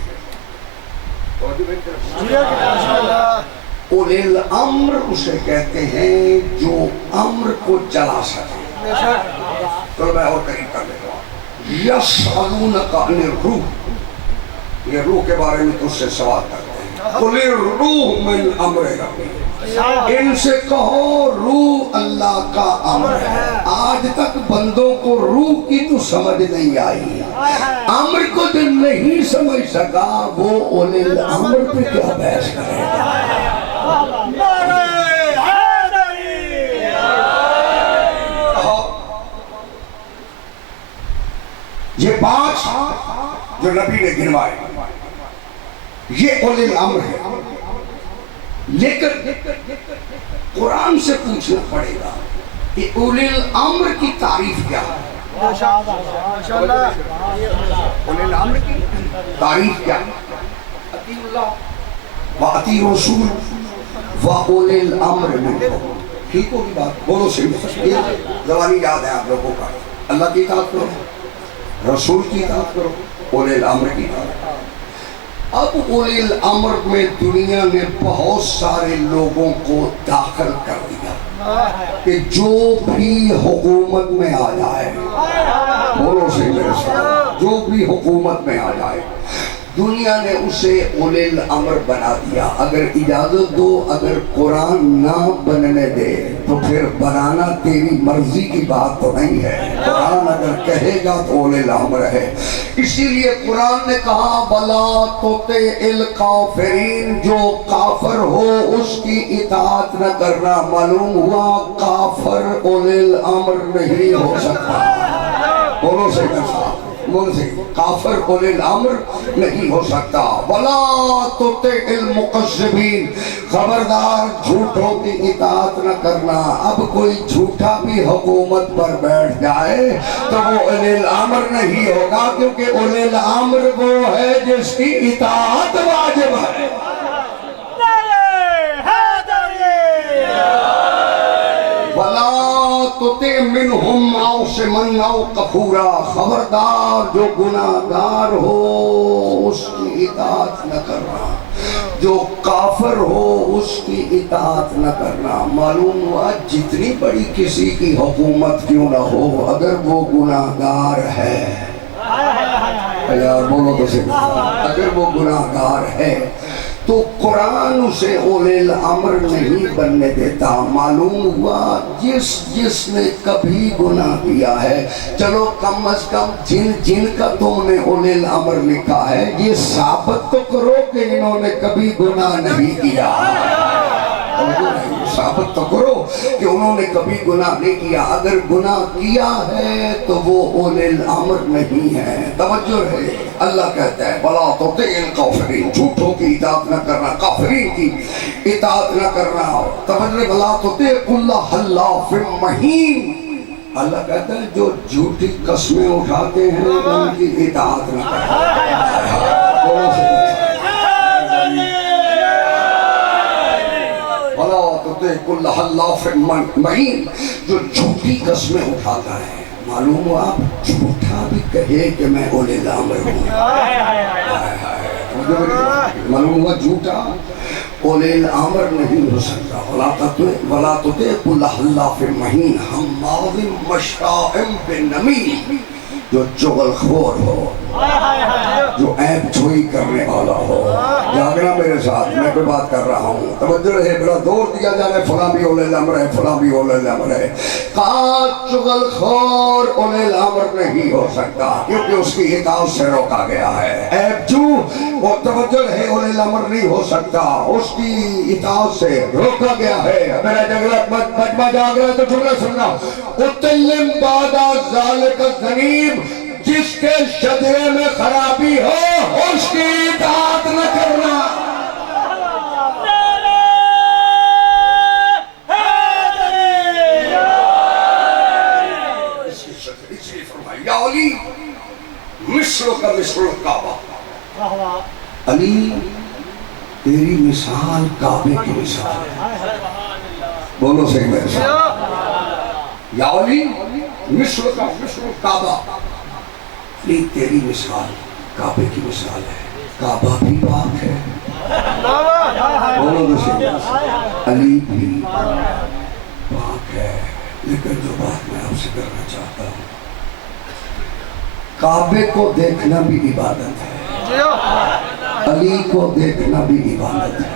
اولی الامر اسے کہتے ہیں جو امر کو چلا سکے. تو میں اور قریب کر لیتا ہوں. یسألونک عن الروح، یہ روح کے بارے میں تجھ سے سوال کرتے ہیں. قل الروح من امر ربی، ان سے کہو روح اللہ کا امر ہے. آج تک بندوں کو روح کی تو سمجھ نہیں آئی، امر کو جو نہیں سمجھ سکا وہ اولی الامر پہ کیا بحث کرے گا. یہ 5 جو نبی نے گنوائے یہ اولی الامر ہے. لیکن قرآن سے پوچھنا پڑے گا کہ اولی الامر کی تعریف کیا ہے. اولی الامر کی تعریف کیا ہے؟ اطیعوا اللہ واطیعوا الرسول واولی الامر منکم. ٹھیک ہوگی بات؟ بولو صحیح. زبانی یاد ہے آپ لوگوں کا. اللہ کی اطاعت کرو، رسول کی اطاعت کرو، اولی الامر کی اطاعت کرو. اب اولی الامر میں دنیا نے بہت سارے لوگوں کو داخل کر دیا کہ جو بھی حکومت میں آ جائے، بولو صحیح میرے ساتھ، جو بھی حکومت میں آ جائے دنیا نے اسے اولی الامر بنا دیا. اگر اجازت دو، اگر قرآن نہ بننے دے تو پھر بنانا تیری مرضی کی بات تو نہیں ہے. قرآن اگر کہے گا تو اولی الامر ہے. اسی لیے قرآن نے کہا وَلَا تُطِعِ الْكَافِرِينَ، جو کافر ہو اس کی اطاعت نہ کرنا. معلوم ہوا کافر اولی الامر نہیں ہو سکتا. بولو صحیح صاحب. کافر اولی الامر نہیں ہو سکتا. وَلَا تُطِعِ الْمُكَذِّبِينَ، خبردار جھوٹوں کی اطاعت نہ کرنا. اب کوئی جھوٹا بھی حکومت پر بیٹھ جائے تو وہ اولی الامر نہیں ہوگا، کیونکہ اولی الامر وہ ہے جس کی اطاعت واجب ہے. وَلَا تُطِعْ مِنْهُمْ عَاصِمًا أَوْ كَفُورًا، خبردار جو گناہگار ہو اس کی اطاعت نہ کرنا، جو کافر ہو اس کی اطاعت نہ کرنا. معلوم ہوا جتنی بڑی کسی کی حکومت کیوں نہ ہو، اگر وہ گناہگار ہے، یار بولو تو صحیح، اگر وہ گناہگار ہے تو قرآن اسے اولی الامر نہیں بننے دیتا. معلوم ہوا جس نے کبھی گناہ کیا ہے، چلو کم از کم جن کا تم نے اولی الامر لکھا ہے یہ ثابت تو کرو کہ انہوں نے کبھی گناہ نہیں کیا. ثابت تو کرو کہ انہوں نے کبھی گناہ نہیں کیا. اگر گناہ کیا ہے تو وہ اولی الامر نہیں ہے. توجہ ہے، اللہ کہتا ہے وَلَا تُطِعِ الْكَافِرِينَ، جھوٹوں کی اطاعت نہ کرنا، کافرین کی اطاعت نہ کرنا. توجہ، وَلَا تُطِعِ كُلَّ حَلَّافٍ مَّهِينٍ، اللہ کہتا ہے جو جھوٹی قسمیں اٹھاتے ہیں ان کی اطاعت نہ کرنا. كُلَّ حَلَّافٍ مَّهِينٍ، جو جھوٹی قسمیں اٹھاتا ہے. معلوم ہوا آپ جھوٹا بھی کہے کہ میں اولی الامر ہوں، معلوم ہوا جھوٹا اولی الامر نہیں ہو سکتا. وَلَا تُطِعْ كُلَّ حَلَّافٍ مَّهِينٍ حَمَّاظٍ مَّشَّاءٍ بِالنَّمِيمٍ، جو چغل خور ہو، جو عیب جوئی کرنے والا ہو. جاگنا میرے ساتھ، میں کوئی بات کر رہا ہوں، توجہ رہے، بڑا دور دیا جا رہا ہے فلاں بھی اولی الامر ہے، فلاں بھی اولی الامر ہے. کہا چغل خور اولی الامر نہیں ہو سکتا کیونکہ اس کی اطاعت سے روکا گیا ہے. عیب جو وہ توجہ رہے اولی الامر نہیں ہو سکتا، اس کی اطاعت سے روکا گیا ہے. میرا جگلہ مجمع جاگ رہا ہے تو جملہ سننا. اُتَلِّمْ بَعْدَ ذَلِكَ الذَّنِيمِ، جس کے شجرے میں خرابی ہو اس کی اطاعت نہ کرنا. اس لیے فرمایا یا علی مثل کا مثل الکعبہ، علی تیری مثال کعبے کی مثال ہے. بولو صحیح میرے ساتھ، یا علی مثل کا مثل الکعبہ، علی تیری مثال کعبے کی مثال ہے. کعبہ بھی پاک ہے، بولو تو صحیح، علی بھی پاک ہے. لیکن جو بات میں آپ سے کرنا چاہتا ہوں، کعبے کو دیکھنا بھی عبادت ہے، علی کو دیکھنا بھی عبادت ہے،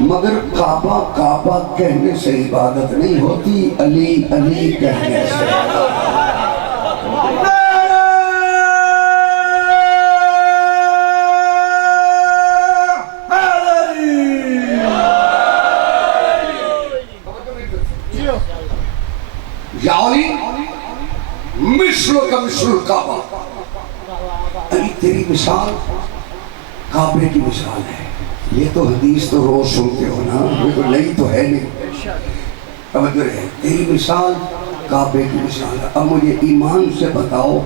مگر کعبہ کعبہ کہنے سے عبادت نہیں ہوتی، علی علی کہنے سے. یا علی مثل کا مثل الکعبہ، علی تیری مثال کعبے کی مثال ہے. یہ تو حدیث تو روز سنتے ہو نا، یہ تو نئی تو ہے نہیں. توجہ ہے، تیری مثال کعبے کی مثال ہے. اب مجھے ایمان سے بتاؤ،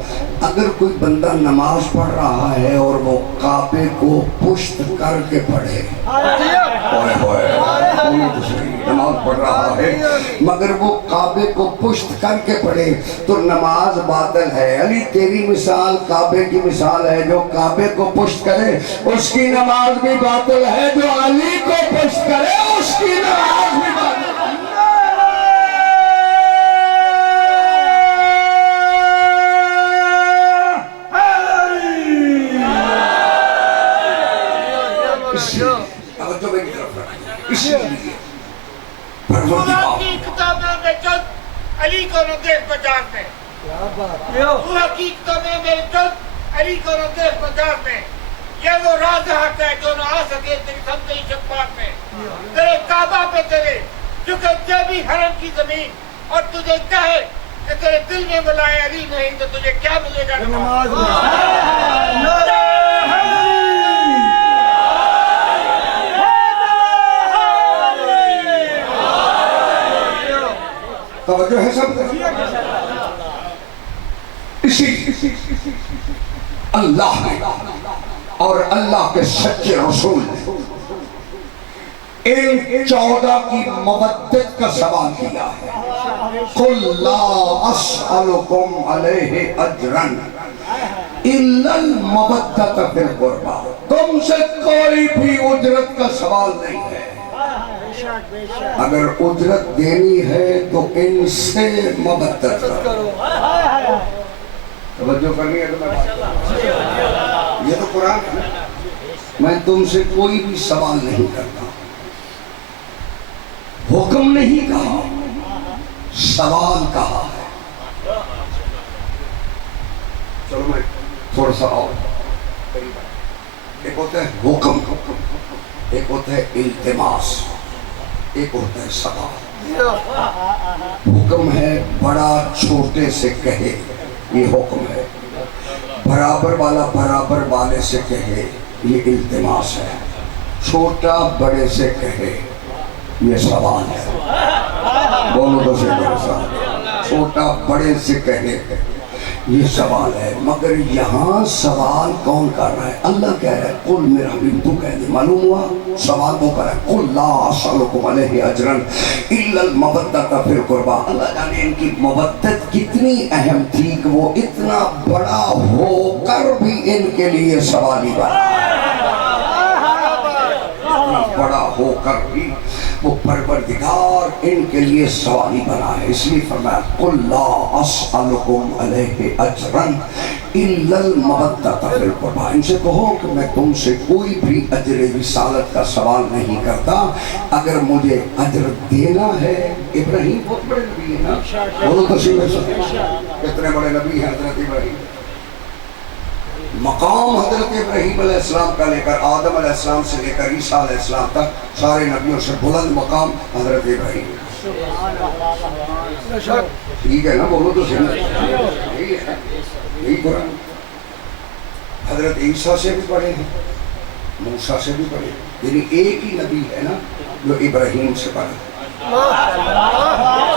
اگر کوئی بندہ نماز پڑھ رہا ہے اور وہ کعبے کو پشت کر کے پڑھے، نماز پڑھ رہا ہے مگر وہ کعبے کو پشت کر کے پڑھے تو نماز باطل ہے. علی تیری مثال کعبے کی مثال ہے، جو کعبے کو پشت کرے اس کی نماز بھی باطل ہے، جو علی کو پشت کرے اس کی نماز بھی باطل ہے. اسی لیے قرآن کی کتابوں میں جد علی کو نگہ بجار میں، وہ حقیقتوں میں جد علی کو نگہ بجار میں. یہ وہ راز حق ہے جو نہ آ سکے تیری سمجھئی شفاعت میں. تیرے کعبہ پہ تیرے چکے بھی حرم کی زمین اور تجھے کہے کہ تیرے دل میں بلائے علی نہیں تو تجھے کیا ملے گا؟ نماز میں توجہ ہے سب؟ اسی اللہ نے اور اللہ کے سچے رسول نے ان 14 کی مودت کا سوال کیا ہے. قُلْ لَا أَسْأَلُكُمْ عَلَيْهِ أَجْرًا إِلَّا الْمَوَدَّةَ فِي الْقُرْبَى. تم سے کوئی بھی اجرت کا سوال نہیں ہے. اگر اجرت دینی ہے تو ان سے مودت کرو. توجہ کرنی ہے تو یہ تو قرآن ہے. میں تم سے کوئی بھی سوال نہیں کرتا. حکم نہیں کہا، سوال کہا ہے. چلو میں تھوڑا سا اور ایک ہوتا ہے حکم، ایک ہوتا ہے التماس، ایک ہوتا ہے سوال. حکم ہے بڑا چھوٹے سے کہے، یہ حکم ہے. برابر والا برابر والے سے کہے، یہ التماس ہے. چھوٹا بڑے سے کہے، یہ سوال ہے. بولو تو سے میرے ساتھ. چھوٹا بڑے سے کہے، یہ سوال ہے. مگر یہاں سوال کون کر رہا ہے؟ اللہ کہہ رہا ہے قل میرا حبیب تو کہہ دے. معلوم ہوا سوال وہ کر رہا ہے. قل لا اسألکم علیہ اجرا الا المودۃ فی القربى. اللہ جانے ان کی مودت کتنی اہم تھی کہ وہ اتنا بڑا ہو کر بھی ان کے لیے سوالی بنا. اتنا بڑا ہو کر بھی وہ پروردگار ان کے لیے سوالی بنا ہے. اس لیے فرمایا قل لا اسألکم علیہ اجرا الا المودۃ فی القربى. ان سے کہو کہ میں تم سے کوئی بھی اجر رسالت کا سوال نہیں کرتا. اگر مجھے اجر دینا ہے. ابراہیم بہت بڑے نبی ہیں نا. بولو تو صحیح. کتنے بڑے نبی ہیں حضرت ابراہیم. مقام حضرت ابراہیم علیہ السلام کا لے کر آدم علیہ السلام سے لے کر عیسیٰ علیہ السلام تک سارے نبیوں سے بلند مقام حضرت ابراہیم. ٹھیک ہے نا؟ بولو تو صحیح. یہی قرآن. حضرت عیسیٰ سے بھی بڑے ہیں، موسیٰ سے بھی بڑے ہیں. یعنی ایک ہی نبی ہے نا جو ابراہیم سے بڑا ہے.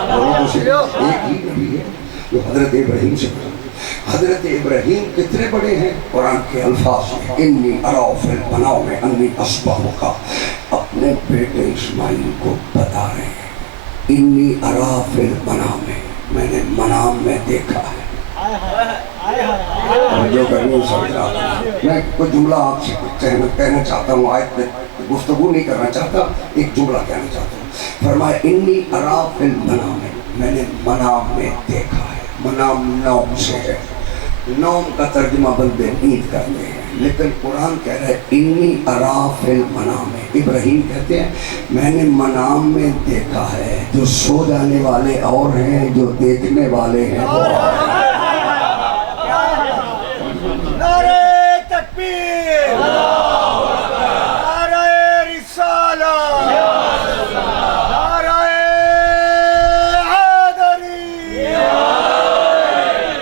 بولو تو صحیح. ایک ہی نبی ہے جو حضرت ابراہیم سے بڑا ہے. حضرت ابراہیم کتنے بڑے ہیں؟ قرآن کے الفاظ میں انی ارا فی المنام انی اصبحک. اپنے بیٹے اسماعیل کو بتا رہے ہیں انی ارا فی المنام، میں نے منام میں دیکھا ہے. جو کرنی سمجھ رہا. میں کوئی جملہ آپ سے کہنا چاہتا ہوں. آیت میں گفتگو نہیں کرنا چاہتا، ایک جملہ کہنا چاہتا ہوں. فرمایا انی ارا فی المنام، میں نے منام میں دیکھا ہے. منام نوم سے ہے. نوم کا ترجمہ بندے نیند کرتے ہیں، لیکن قرآن کہہ رہا ہے انی ارا فی المنام. ابراہیم کہتے ہیں میں نے منام میں دیکھا ہے. جو سو جانے والے اور ہیں، جو دیکھنے والے ہیں وہ اور ہیں. نعرہ تکبیر، نعرہ رسالت، نعرہ حیدری،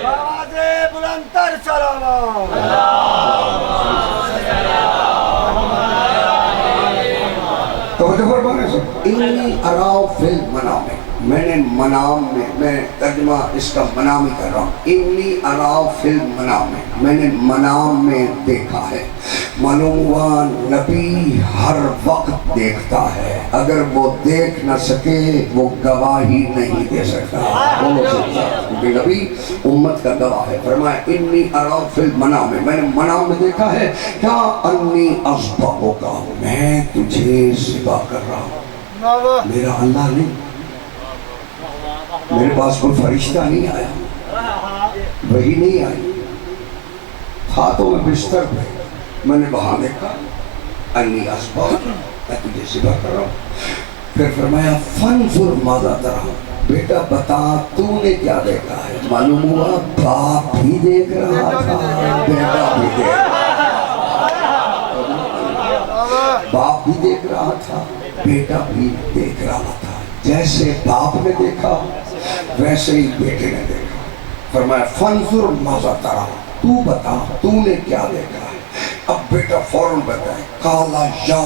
آواز بلندتر سلام. توجہ فرمانے سے انی ارا فی المنام، میں نے منام میں ترجمہ اس کا منام ہی کر رہا ہوں. انی ارا فی المنام، میں نے منام میں دیکھا ہے. معلوم ہوا نبی ہر وقت دیکھتا ہے. اگر وہ دیکھ نہ سکے وہ گواہی نہیں دے سکتا. کیونکہ نبی امت کا گواہ ہے. فرمایا انی ارا فی المنام، میں نے منام میں دیکھا ہے. کیا انی اذبحک، میں تجھے ذبح کر رہا ہوں. میرا اللہ نہیں، میرے پاس کوئی فرشتہ نہیں آیا، وہی نہیں آئی. تھا تو میں بستر پہ، میں نے وہاں دیکھا انی اذبحک، میں تجھے ذبح کر رہا ہوں. پھر فرمایا فانظر ماذا ترى، بیٹا بتا تو نے کیا دیکھا ہے. معلوم ہوا باپ بھی دیکھ رہا تھا، بیٹا بھی دیکھ رہا تھا. باپ بھی دیکھ رہا تھا، بیٹا بھی دیکھ رہا تھا. جیسے باپ نے دیکھا ویسے ہی بیٹے نے دیکھا، فرمایا فانظر ماذا ترى، تو بتا تو نے کیا دیکھا ہے؟ اب بیٹا فوراً بتائے، قالا یا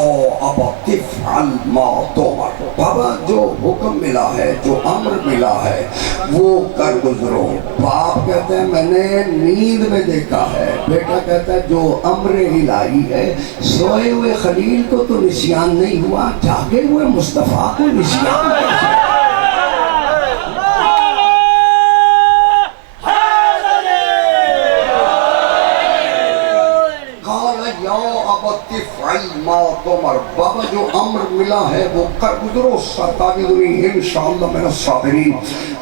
ابت افعل ما تؤمر، بابا جو حکم ملا ہے، جو امر ملا ہے وہ کر گزرو۔ باپ کہتا ہے میں نے نیند میں دیکھا ہے، بیٹا کہتا ہے جو امر الہی ہے، سوئے ہوئے خلیل کو تو نسیان نہیں ہوا، جاگے ہوئے مصطفیٰ کو نسیان ہے۔ بابا جو امر ملا ہے وہ کر گزرو، ستجدنی انشاءاللہ من الصابرین،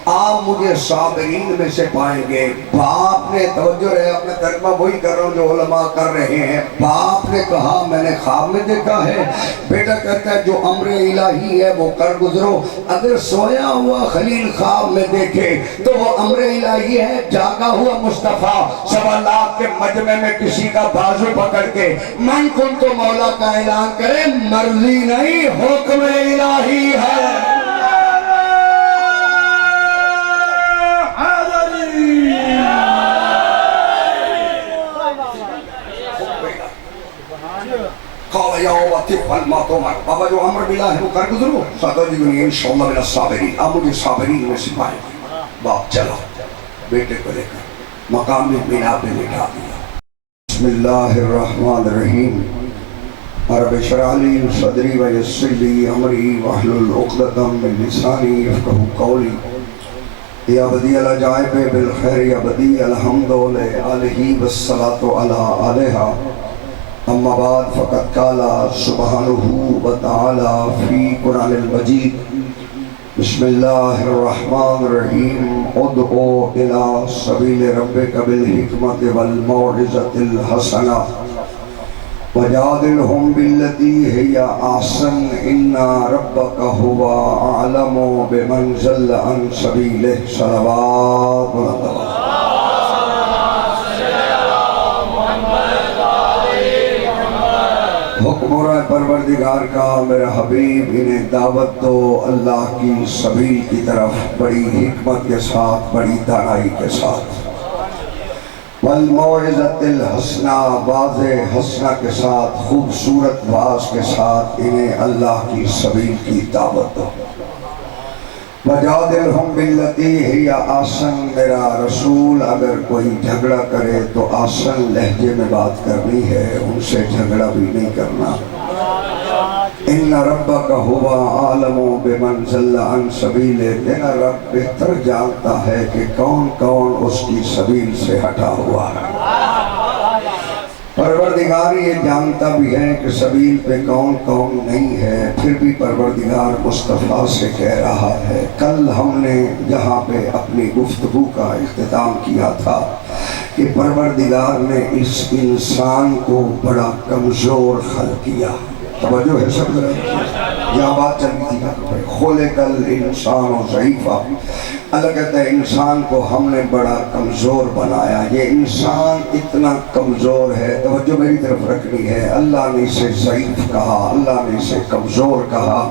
آپ مجھے صابرین میں سے پائیں گے۔ باپ نے توجہ ہے، اپنے ترجمہ وہی کر رہا ہوں جو علماء کر رہے ہیں، باپ نے کہا میں نے خواب میں دیکھا ہے، بیٹا کہتا ہے جو امر الہی ہے وہ کر گزرو۔ اگر سویا ہوا خلیل خواب میں دیکھے تو وہ امر الہی ہے، جاگا ہوا مصطفیٰ 1.25 لاکھ کے مجمع میں کسی کا بازو پکڑ کے من کن تو مولا کا اعلان کرے، مرضی نہیں حکم الہی ہے۔ قال یا ابت افعل ما تؤمر، بابا جو امر ملا ہے وہ کر گزرو، ستجدنی انشاءاللہ من الصابرین، اب مجھے صابرین میں سے پائیں گے۔ باپ چلا بیٹے کو لے کر مقام بنا پہ بٹھا دیا۔ بسم اللہ الرحمن الرحیم، رب اشرح لی صدری ویسر لی امری واحلل عقدۃ من لسانی یفقهوا قولی، یا بدیع العجائب بالخیر یا بدیع الحمد لآلہ والصلاة علی آلہا، اما بعد فقد قال سبحانہ وتعالی فی قرآن المجید، بسم اللہ الرحمن الرحیم، ادعو الی سبیل ربک بالحکمت والموعظۃ الحسنہ وجادلہم باللتی ہی احسن ان ربک هو اعلم بمن ضل عن سبیلہ، صلوات اللہ۔ حکم ہو رہا ہے پروردگار کا میرا حبیب انہیں دعوت دو اللہ کی سبیل کی طرف، بڑی حکمت کے ساتھ، بڑی دانائی کے ساتھ، والموعظۃ الحسنہ، واضح حسنہ کے ساتھ، خوبصورت واز کے ساتھ انہیں اللہ کی سبیل کی دعوت دو۔ وجادلہم باللتی ہی احسن، میرا رسول اگر کوئی جھگڑا کرے تو آسن لہجے میں بات کرنی ہے، ان سے جھگڑا بھی نہیں کرنا۔ ان ربک هو اعلم بمن ضل عن سبیلہ، تیرا رب بہتر جانتا ہے کہ کون کون اس کی سبیل سے ہٹا ہوا ہے۔ پروردگار یہ جانتا بھی ہے کہ سبیل پہ کون کون نہیں ہے، پھر بھی پروردگار مصطفیٰ سے کہہ رہا ہے۔ کل ہم نے جہاں پہ اپنی گفتگو کا اختتام کیا تھا کہ پروردگار نے اس انسان کو بڑا کمزور خلق کیا، توجہ ہے سب ذرا، جہاں بات چل رہی تھی خلق الانسان ضعیفا، اللہ کہتا ہے انسان کو ہم نے بڑا کمزور بنایا۔ یہ انسان اتنا کمزور ہے، توجہ میری طرف رکھنی ہے، اللہ نے اسے ضعیف کہا، اللہ نے اسے کمزور کہا،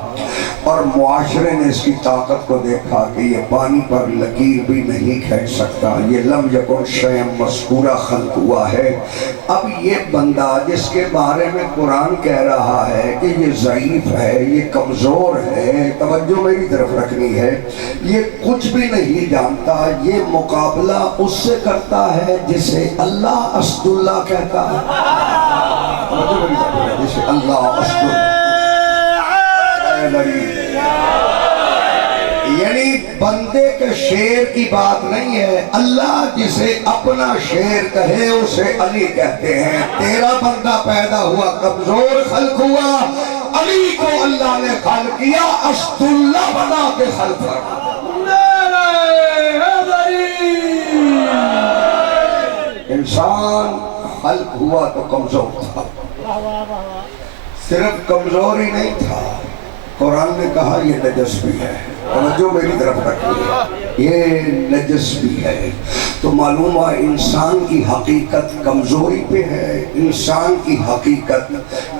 اور معاشرے نے اس کی طاقت کو دیکھا کہ یہ پانی پر لکیر بھی نہیں کھینچ سکتا، یہ لم یکن شیئا مذکورہ خلق ہوا ہے۔ اب یہ بندہ جس کے بارے میں قرآن کہہ رہا ہے کہ یہ ضعیف ہے، یہ کمزور ہے، توجہ میری طرف رکھنی ہے، یہ کچھ بھی نہیں جانتا، یہ مقابلہ اس سے کرتا ہے جسے اللہ اسد اللہ کہتا ہے، توجہ میری طرف رکھنی ہے، جسے اللہ اسد اللہ، یعنی بندے کے شیر کی بات نہیں ہے، اللہ جسے اپنا شیر کہے اسے علی کہتے ہیں۔ تیرا بندہ پیدا ہوا کمزور خلق ہوا، علی کو اللہ نے خلق کیا، اسد اللہ بنا کے خلق کیا۔ انسان خلق ہوا تو کمزور تھا، صرف کمزور ہی نہیں تھا، قرآن نے کہا یہ نجس بھی ہے، توجہ میری طرف رکھیے۔ یہ نجس بھی ہے۔ تو معلوم ہوا انسان کی حقیقت کمزوری پہ ہے، انسان کی حقیقت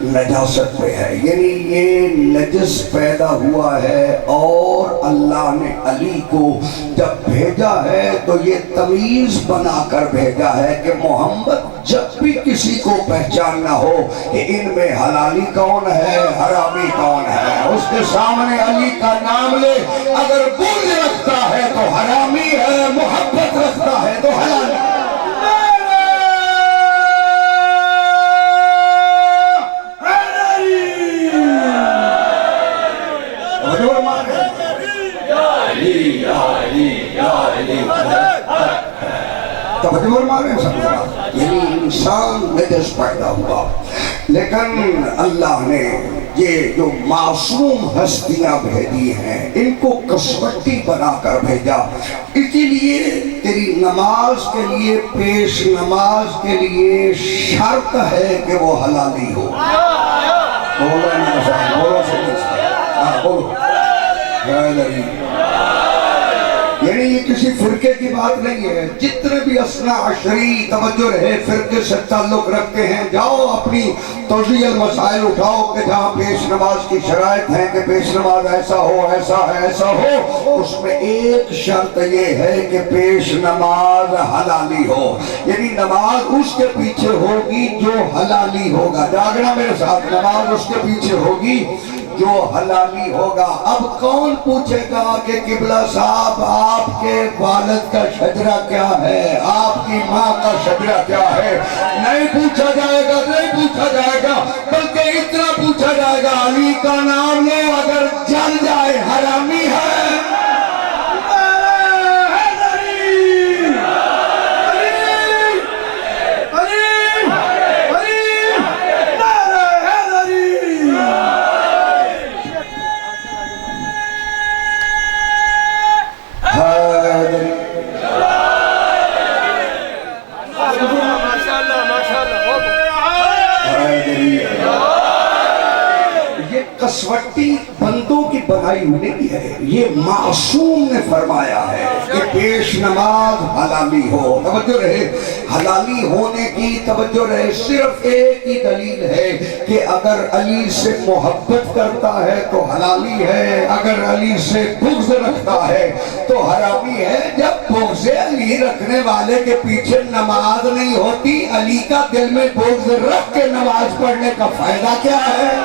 نجاست پہ ہے، یعنی یہ نجس پیدا ہوا ہے اور اللہ نے علی کو جب بھیجا ہے تو یہ تمیز بنا کر بھیجا ہے کہ محمد جب بھی کسی کو پہچاننا ہو کہ ان میں حلالی کون ہے حرامی کون ہے، اس کے سامنے علی کا نام لے، اگر بغض رکھتا ہے تو حرامی ہے، محبت رکھتا ہے تو حلالی ہے۔ توجہ مارے سب، یعنی انسان نجس پیدا ہوا، لیکن اللہ نے یہ جو معصوم ہستیاں بھیجی ہیں ان کو کسوٹی بنا کر بھیجا، اسی لیے تیری نماز کے لیے، پیش نماز کے لیے شرط ہے کہ وہ حلالی ہو۔ بولو میرے ساتھ، بولو سب، بولو حیدری۔ یعنی یہ کسی فرقے کی بات نہیں ہے، جتنے بھی اثنا عشری توجہ رہے فرقے سے تعلق رکھتے ہیں، جاؤ اپنی توضیح المسائل اٹھاؤ کہ جہاں پیش نماز کی شرائط ہیں کہ پیش نماز ایسا ہو، ایسا ہے، ایسا ہو، اس میں ایک شرط یہ ہے کہ پیش نماز حلالی ہو، یعنی نماز اس کے پیچھے ہوگی جو حلالی ہوگا۔ جاگنا میرے ساتھ، نماز اس کے پیچھے ہوگی جو حلالی ہوگا۔ اب کون پوچھے گا کہ قبلہ صاحب آپ کے والد کا شجرہ کیا ہے، آپ کی ماں کا شجرہ کیا ہے؟ نہیں پوچھا جائے گا، نہیں پوچھا جائے گا، بلکہ اتنا پوچھا جائے گا علی کا نام لو، اگر جل جائے حرامی ہے۔ کسوٹی بندوں کی بنائی نہیں ہے، یہ معصوم نے فرمایا ہے کہ پیش نماز حلالی ہو۔ توجہ رہے، حلالی ہونے کی توجہ رہے، صرف ایک ہی دلیل ہے کہ اگر علی سے محبت کرتا ہے تو حلالی ہے، اگر علی سے بغض رکھتا ہے تو حرامی ہے۔ جب بغض علی رکھنے والے کے پیچھے نماز نہیں ہوتی، علی کا دل میں بغض رکھ کے نماز پڑھنے کا فائدہ کیا ہے؟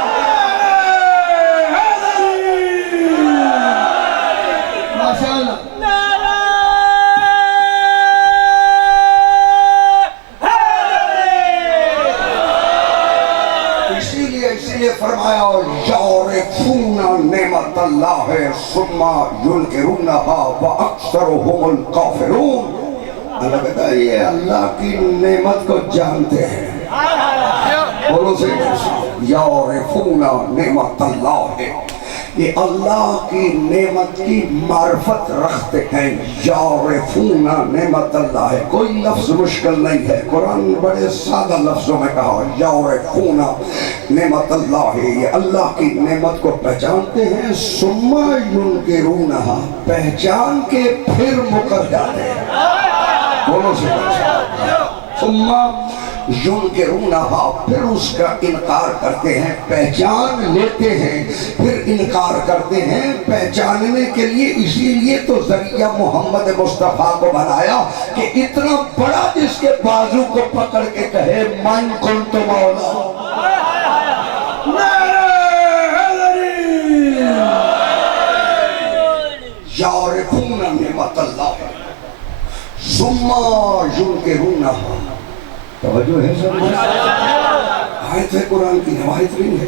اسی لیے فرمایا یعرفون نعمت اللہ ثم ینکرونها واکثرهم الکافرون۔ اللہ کہتا ہے یہ اللہ کی نعمت کو جانتے ہیں، بولو سے یعرفون نعمت اللہ، یہ اللہ کی نعمت کی معرفت رکھتے ہیں۔ یعرفون نعمت اللہ، کوئی لفظ مشکل نہیں ہے، قرآن بڑے سادہ لفظوں میں کہا یعرفون نعمت اللہ، یہ اللہ کی نعمت کو پہچانتے ہیں۔ ثم ینکرونہا، پہچان کے پھر مکر جاتے ہیں، بولو سے ثم ینکرونہا، پھر اس کا انکار کرتے ہیں، پہچان لیتے ہیں پھر انکار کرتے ہیں۔ پہچاننے کے لیے اسی لیے تو ذریعہ محمد مصطفیٰ کو بنایا کہ اتنا بڑا جس کے بازو کو پکڑ کے کہے من کنت مولا، یعرفون نعمت اللہ ثم ینکرونہا۔ توجہ ہے سب، آیت ہے قرآن کی، روایت نہیں ہے۔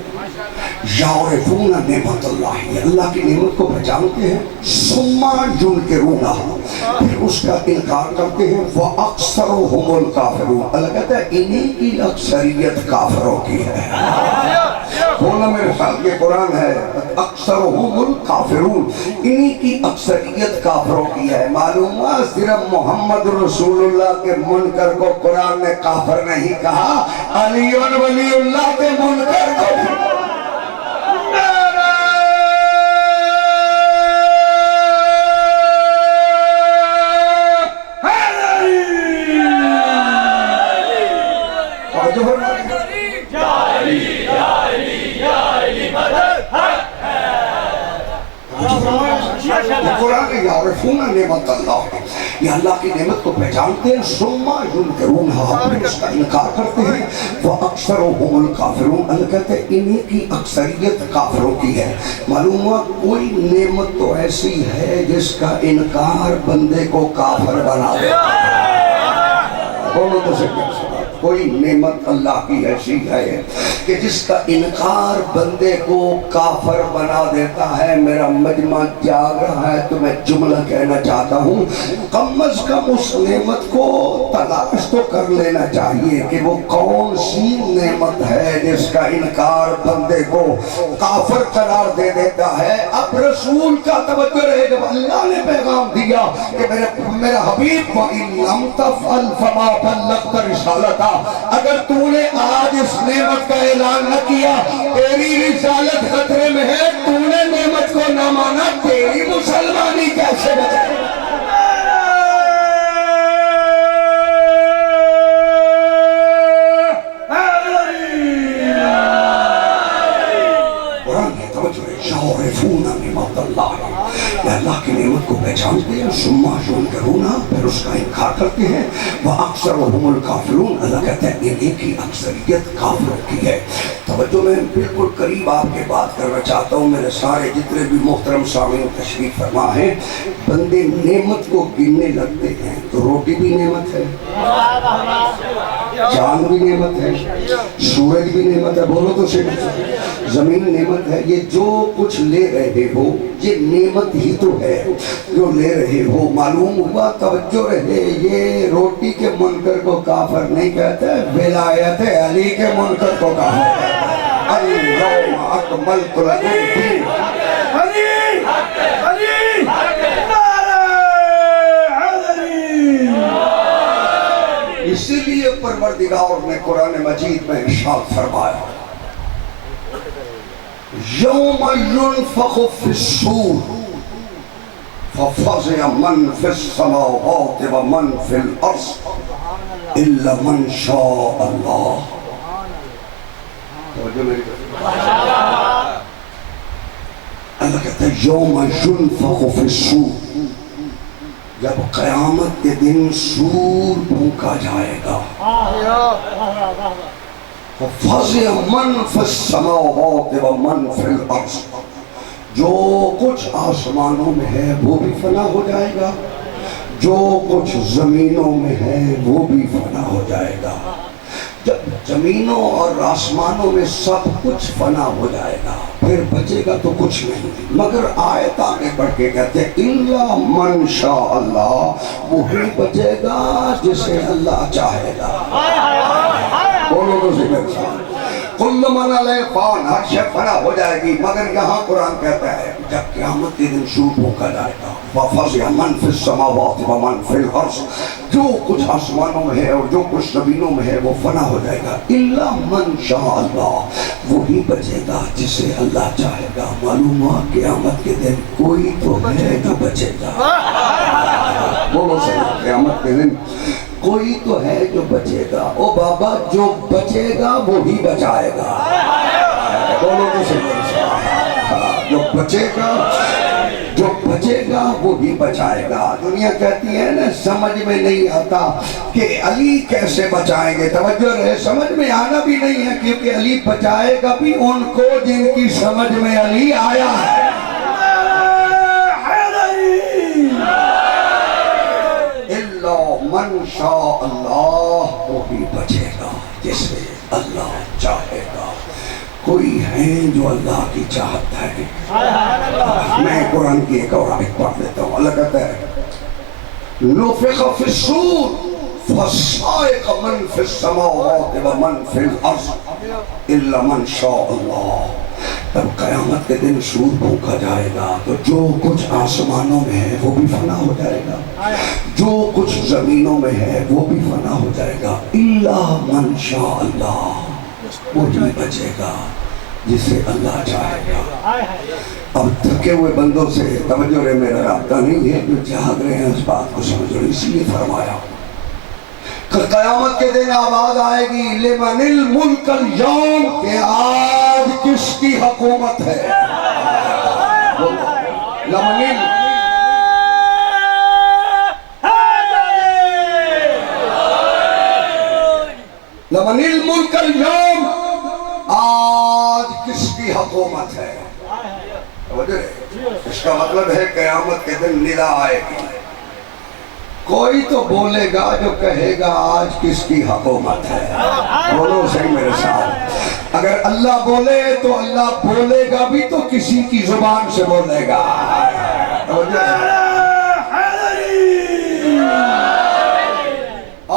یعرفون نعمت اللہ، یہ اللہ کی نعمت کو پہچانتے ہیں، ثم ینکرونہا، پھر اس کا انکار کرتے ہیں، وَأَكْثَرُهُمُ الْكَافِرُونَ، اللہ کہتا ہے انہی کی اکثریت کافروں کی ہے۔ بولنا میرے ساتھ، یہ قرآن ہے، اکثرهم الکافرون، انہی کی اکثریت کافروں کی ہے۔ معلوم ہوا صرف محمد رسول اللہ کے منکر کو قرآن نے کافر نہیں کہا، علی ولی اللہ کے منکر کو توجہ فرما قرآن یعرفون نعمت اللہ، یہ اللہ کی نعمت کو پہچانتے ہیں، ثم ینکرونہا، پھر اس کا انکار کرتے ہیں، وَأَكْثَرُهُمُ الْكَافِرُونَ، اللہ کہتے ہیں انہی کی اکثریت کافروں کی ہے۔ معلوم ہوا کوئی نعمت تو ایسی ہے جس کا انکار بندے کو کافر بنا دیتا ہے۔ بولو تو سے کوئی نعمت اللہ کی ایسی ہے کہ جس کا انکار بندے کو کافر بنا دیتا ہے۔ میرا مجمع جاگ رہا ہے تو میں جملہ کہنا چاہتا ہوں، کم از کم اس نعمت کو تلاش تو کر لینا چاہیے کہ وہ کون سی نعمت ہے جس کا انکار بندے کو کافر قرار دے دیتا ہے۔ اب رسول کا توجہ رہے، جب اللہ نے پیغام دیا کہ میرا حبیب وَإِن لَمْ تَفْعَلْ فَمَا بَلَّغْتَ رِسَالَتَهُ، اگر تو نے آج اس نعمت کا اعلان نہ کیا تیری رسالت خطرے میں ہے، تو نے نعمت کو نہ مانا، تیری مسلمانی کیسے بچے؟ قرآن ہے توجہ ہے، یعرفون نعمت اللہ، یہ اللہ کی نعمت کو پہچانتے ہیں، ثم ینکرونہا، پھر اس کا انکار کرتے ہیں، وَأَكْثَرُهُمُ الْكَافِرُونَ، اللہ کہتے ہیں انہی کی اکثریت کافروں کی ہے۔ توجہ میں بالکل قریب آپ کے بات کرنا چاہتا ہوں، میرے سارے جتنے بھی محترم سامعین تشریف فرما ہیں، بندے نعمت کو گننے لگتے ہیں تو روٹی بھی نعمت ہے، چاند بھی نعمت ہے، سورج بھی نعمت ہے، بولو تو صحیح، زمین نعمت ہے، یہ جو کچھ لے رہے ہو یہ نعمت ہی تو ہے جو لے رہے ہو۔ معلوم ہوا، توجہ رہے، یہ روٹی کے منکر کو کافر نہیں کہتے، ولایت علی کے منکر کو کافر کہتے ہیں۔ اليوم اکملت لکم دینکم، اسی لیے پروردگار نے قرآن مجید میں ارشاد فرمایا، یوم ينفخ في الصور ففزع من في السماوات ومن في الارض الا من شاء اللہ۔ اللہ کہتا ہے یوم ينفخ في الصور، جب قیامت کے دن سور پھونکا جائے گا، فَفَزِعَ مَنْ فِي السَّمَاوَاتِ وَمَنْ فِي الْأَرْضِ، جو کچھ آسمانوں میں ہے وہ بھی فنا ہو جائے گا، جو کچھ زمینوں میں ہے وہ بھی فنا ہو جائے گا۔ جب زمینوں اور آسمانوں میں سب کچھ فنا ہو جائے گا پھر بچے گا تو کچھ نہیں، مگر آیت آگے بڑھ کے کہتے ہیں اِلَّا مَنْ شَاءَ اللَّهُ، وہی بچے گا جسے اللہ چاہے گا۔ بولو تو ذکر شاہ، کل من علیہ فان، ہر شے فنا ہو جائے گی، مگر یہاں قرآن کہتا ہے جب قیامت کے دن سور پھونکا جائے گا، وَفَزِعَ مَنْ فِي السَّمَاوَاتِ وَمَنْ فِي الْأَرْضِ، جو کچھ آسمانوں میں ہے اور جو کچھ زمینوں میں ہے وہ فنا ہو جائے گا، اِلَّا مَنْ شَاءَ اللَّهُ، وہی بچے گا جسے اللہ چاہے گا۔ معلوم ہوا قیامت کے دن کوئی تو ہے جو بچے گا، بولو صحیح، قیامت کے دن کوئی تو ہے جو بچے گا۔ او بابا، جو بچے گا وہی بچائے گا، بولو تو صحیح، جو بچے گا، جو بچے گا وہی بچائے گا۔ دنیا کہتی ہے نا سمجھ میں نہیں آتا کہ علی کیسے بچائیں گے، توجہ رہے، سمجھ میں آنا بھی نہیں ہے کیونکہ علی بچائے گا بھی ان کو جن کی سمجھ میں علی آیا ہے۔ من شاء اللہ، وہی بچے گا جسے اللہ چاہے گا۔ کوئی ہے جو اللہ کی چاہت ہے؟ میں قرآن کی ایک اور آیت پڑھ دیتا ہوں، اللہ کہتا ہے نفخ فی الصور فصائق من فی السماوات ومن فی الارض الا من شاء اللہ۔ تب قیامت کے دن سور پھونکا جائے گا تو جو کچھ آسمانوں میں ہے وہ بھی فنا ہو جائے گا، جو کچھ زمینوں میں ہے وہ بھی فنا ہو جائے گا، الا من شاء اللہ، وہی بچے گا جسے اللہ چاہے گا۔ اب تھکے ہوئے بندوں سے توجہ رہے، میرا رابطہ نہیں ہے، جو جاگ رہے ہیں اس بات کو سمجھ رہے، اس لیے فرمایا قیامت کے دن آواز آئے گی لمن الملک اليوم کہ آج کس کی حکومت ہے. لمن لمن الملک اليوم آج کس کی حکومت ہے. اس کا مطلب ہے قیامت کے دن ندا آئے گی. کوئی تو بولے گا جو کہے گا آج کس کی حکومت ہے. بولو صحیح میرے ساتھ. اگر اللہ بولے تو اللہ بولے گا بھی تو کسی کی زبان سے بولے گا.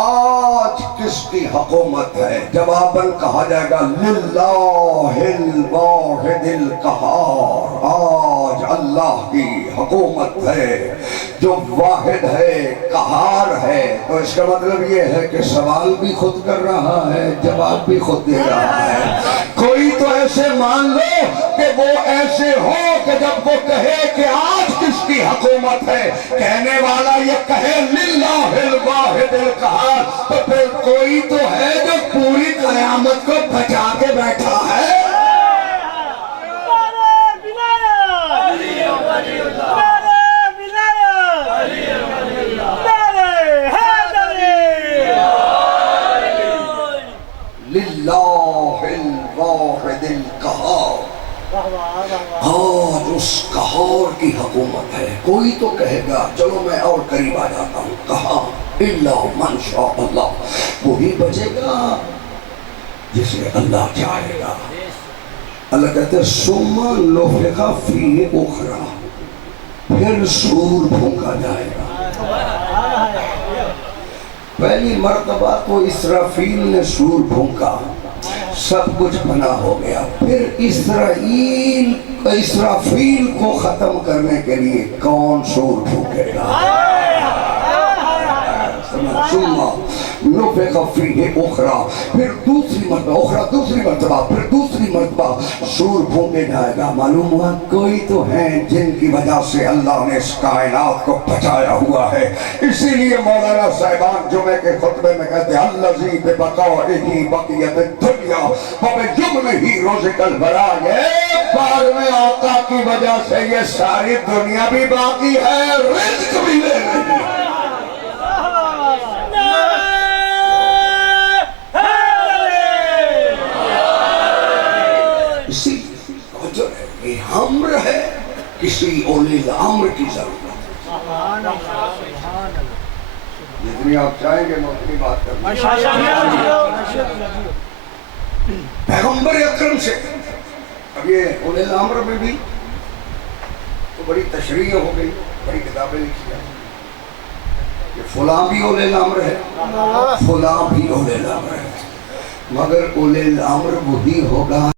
آج کس کی حکومت ہے. جواباً کہا جائے گا للہ الواحد القہار. آج اللہ کی حکومت ہے جو واحد ہے قہار ہے. تو اس کا مطلب یہ ہے کہ سوال بھی خود کر رہا ہے جواب بھی خود دے رہا ہے. کوئی تو ایسے مان لو کہ وہ ایسے ہو کہ جب وہ کہے کہ آج کس کی حکومت ہے کہنے والا یہ کہے للہ الواحد القہار. تو پھر کوئی تو ہے جو پوری قیامت کو بچا کے بیٹھا ہے. للہ الواحد القہار. آج اس قہار کی حکومت ہے. کوئی تو کہے گا چلو میں اور قریب آ جاتا ہوں. کہا الا من شاء اللہ. وہی بچے گا جسے اللہ چاہے گا. اللہ کہتے ہیں ثم نفخ فیہ اخری. پھر سور پھونکا جائے گا. پہلی مرتبہ تو اسرافیل نے سور پھونکا سب کچھ فنا ہو گیا. پھر اسرافیل کو ختم کرنے کے لیے کون سور پھونکے گا. ثم نفخ فیہ اخری. پھر دوسری مرتبہ پھر دوسری مرتبہ سور پھونکے جائے گا. معلوم ہوا کوئی تو ہے جن کی وجہ سے اللہ نے اس کائنات کو بچایا ہوا ہے. اسی لیے مولانا صاحبان جمعے کے خطبے میں کہتے ہیں الذی ببقائہ بقیت الدنیا وبجملہ رزق الورا. ایک بار میں آقا کی وجہ سے یہ ساری دنیا بھی باقی ہے رزق بھی لے رہی ہے. امر ہے کسی اولی الامر کی ضرورت. جتنی آپ چاہیں گے میں اتنی بات کروں. پیغمبر اکرم سے اب یہ اولی الامر میں بھی تو بڑی تشریح ہو گئی, بڑی کتابیں لکھی ہیں کہ فلاں بھی اولی الامر ہے فلاں بھی اولی الامر ہے. مگر اولی الامر وہی ہوگا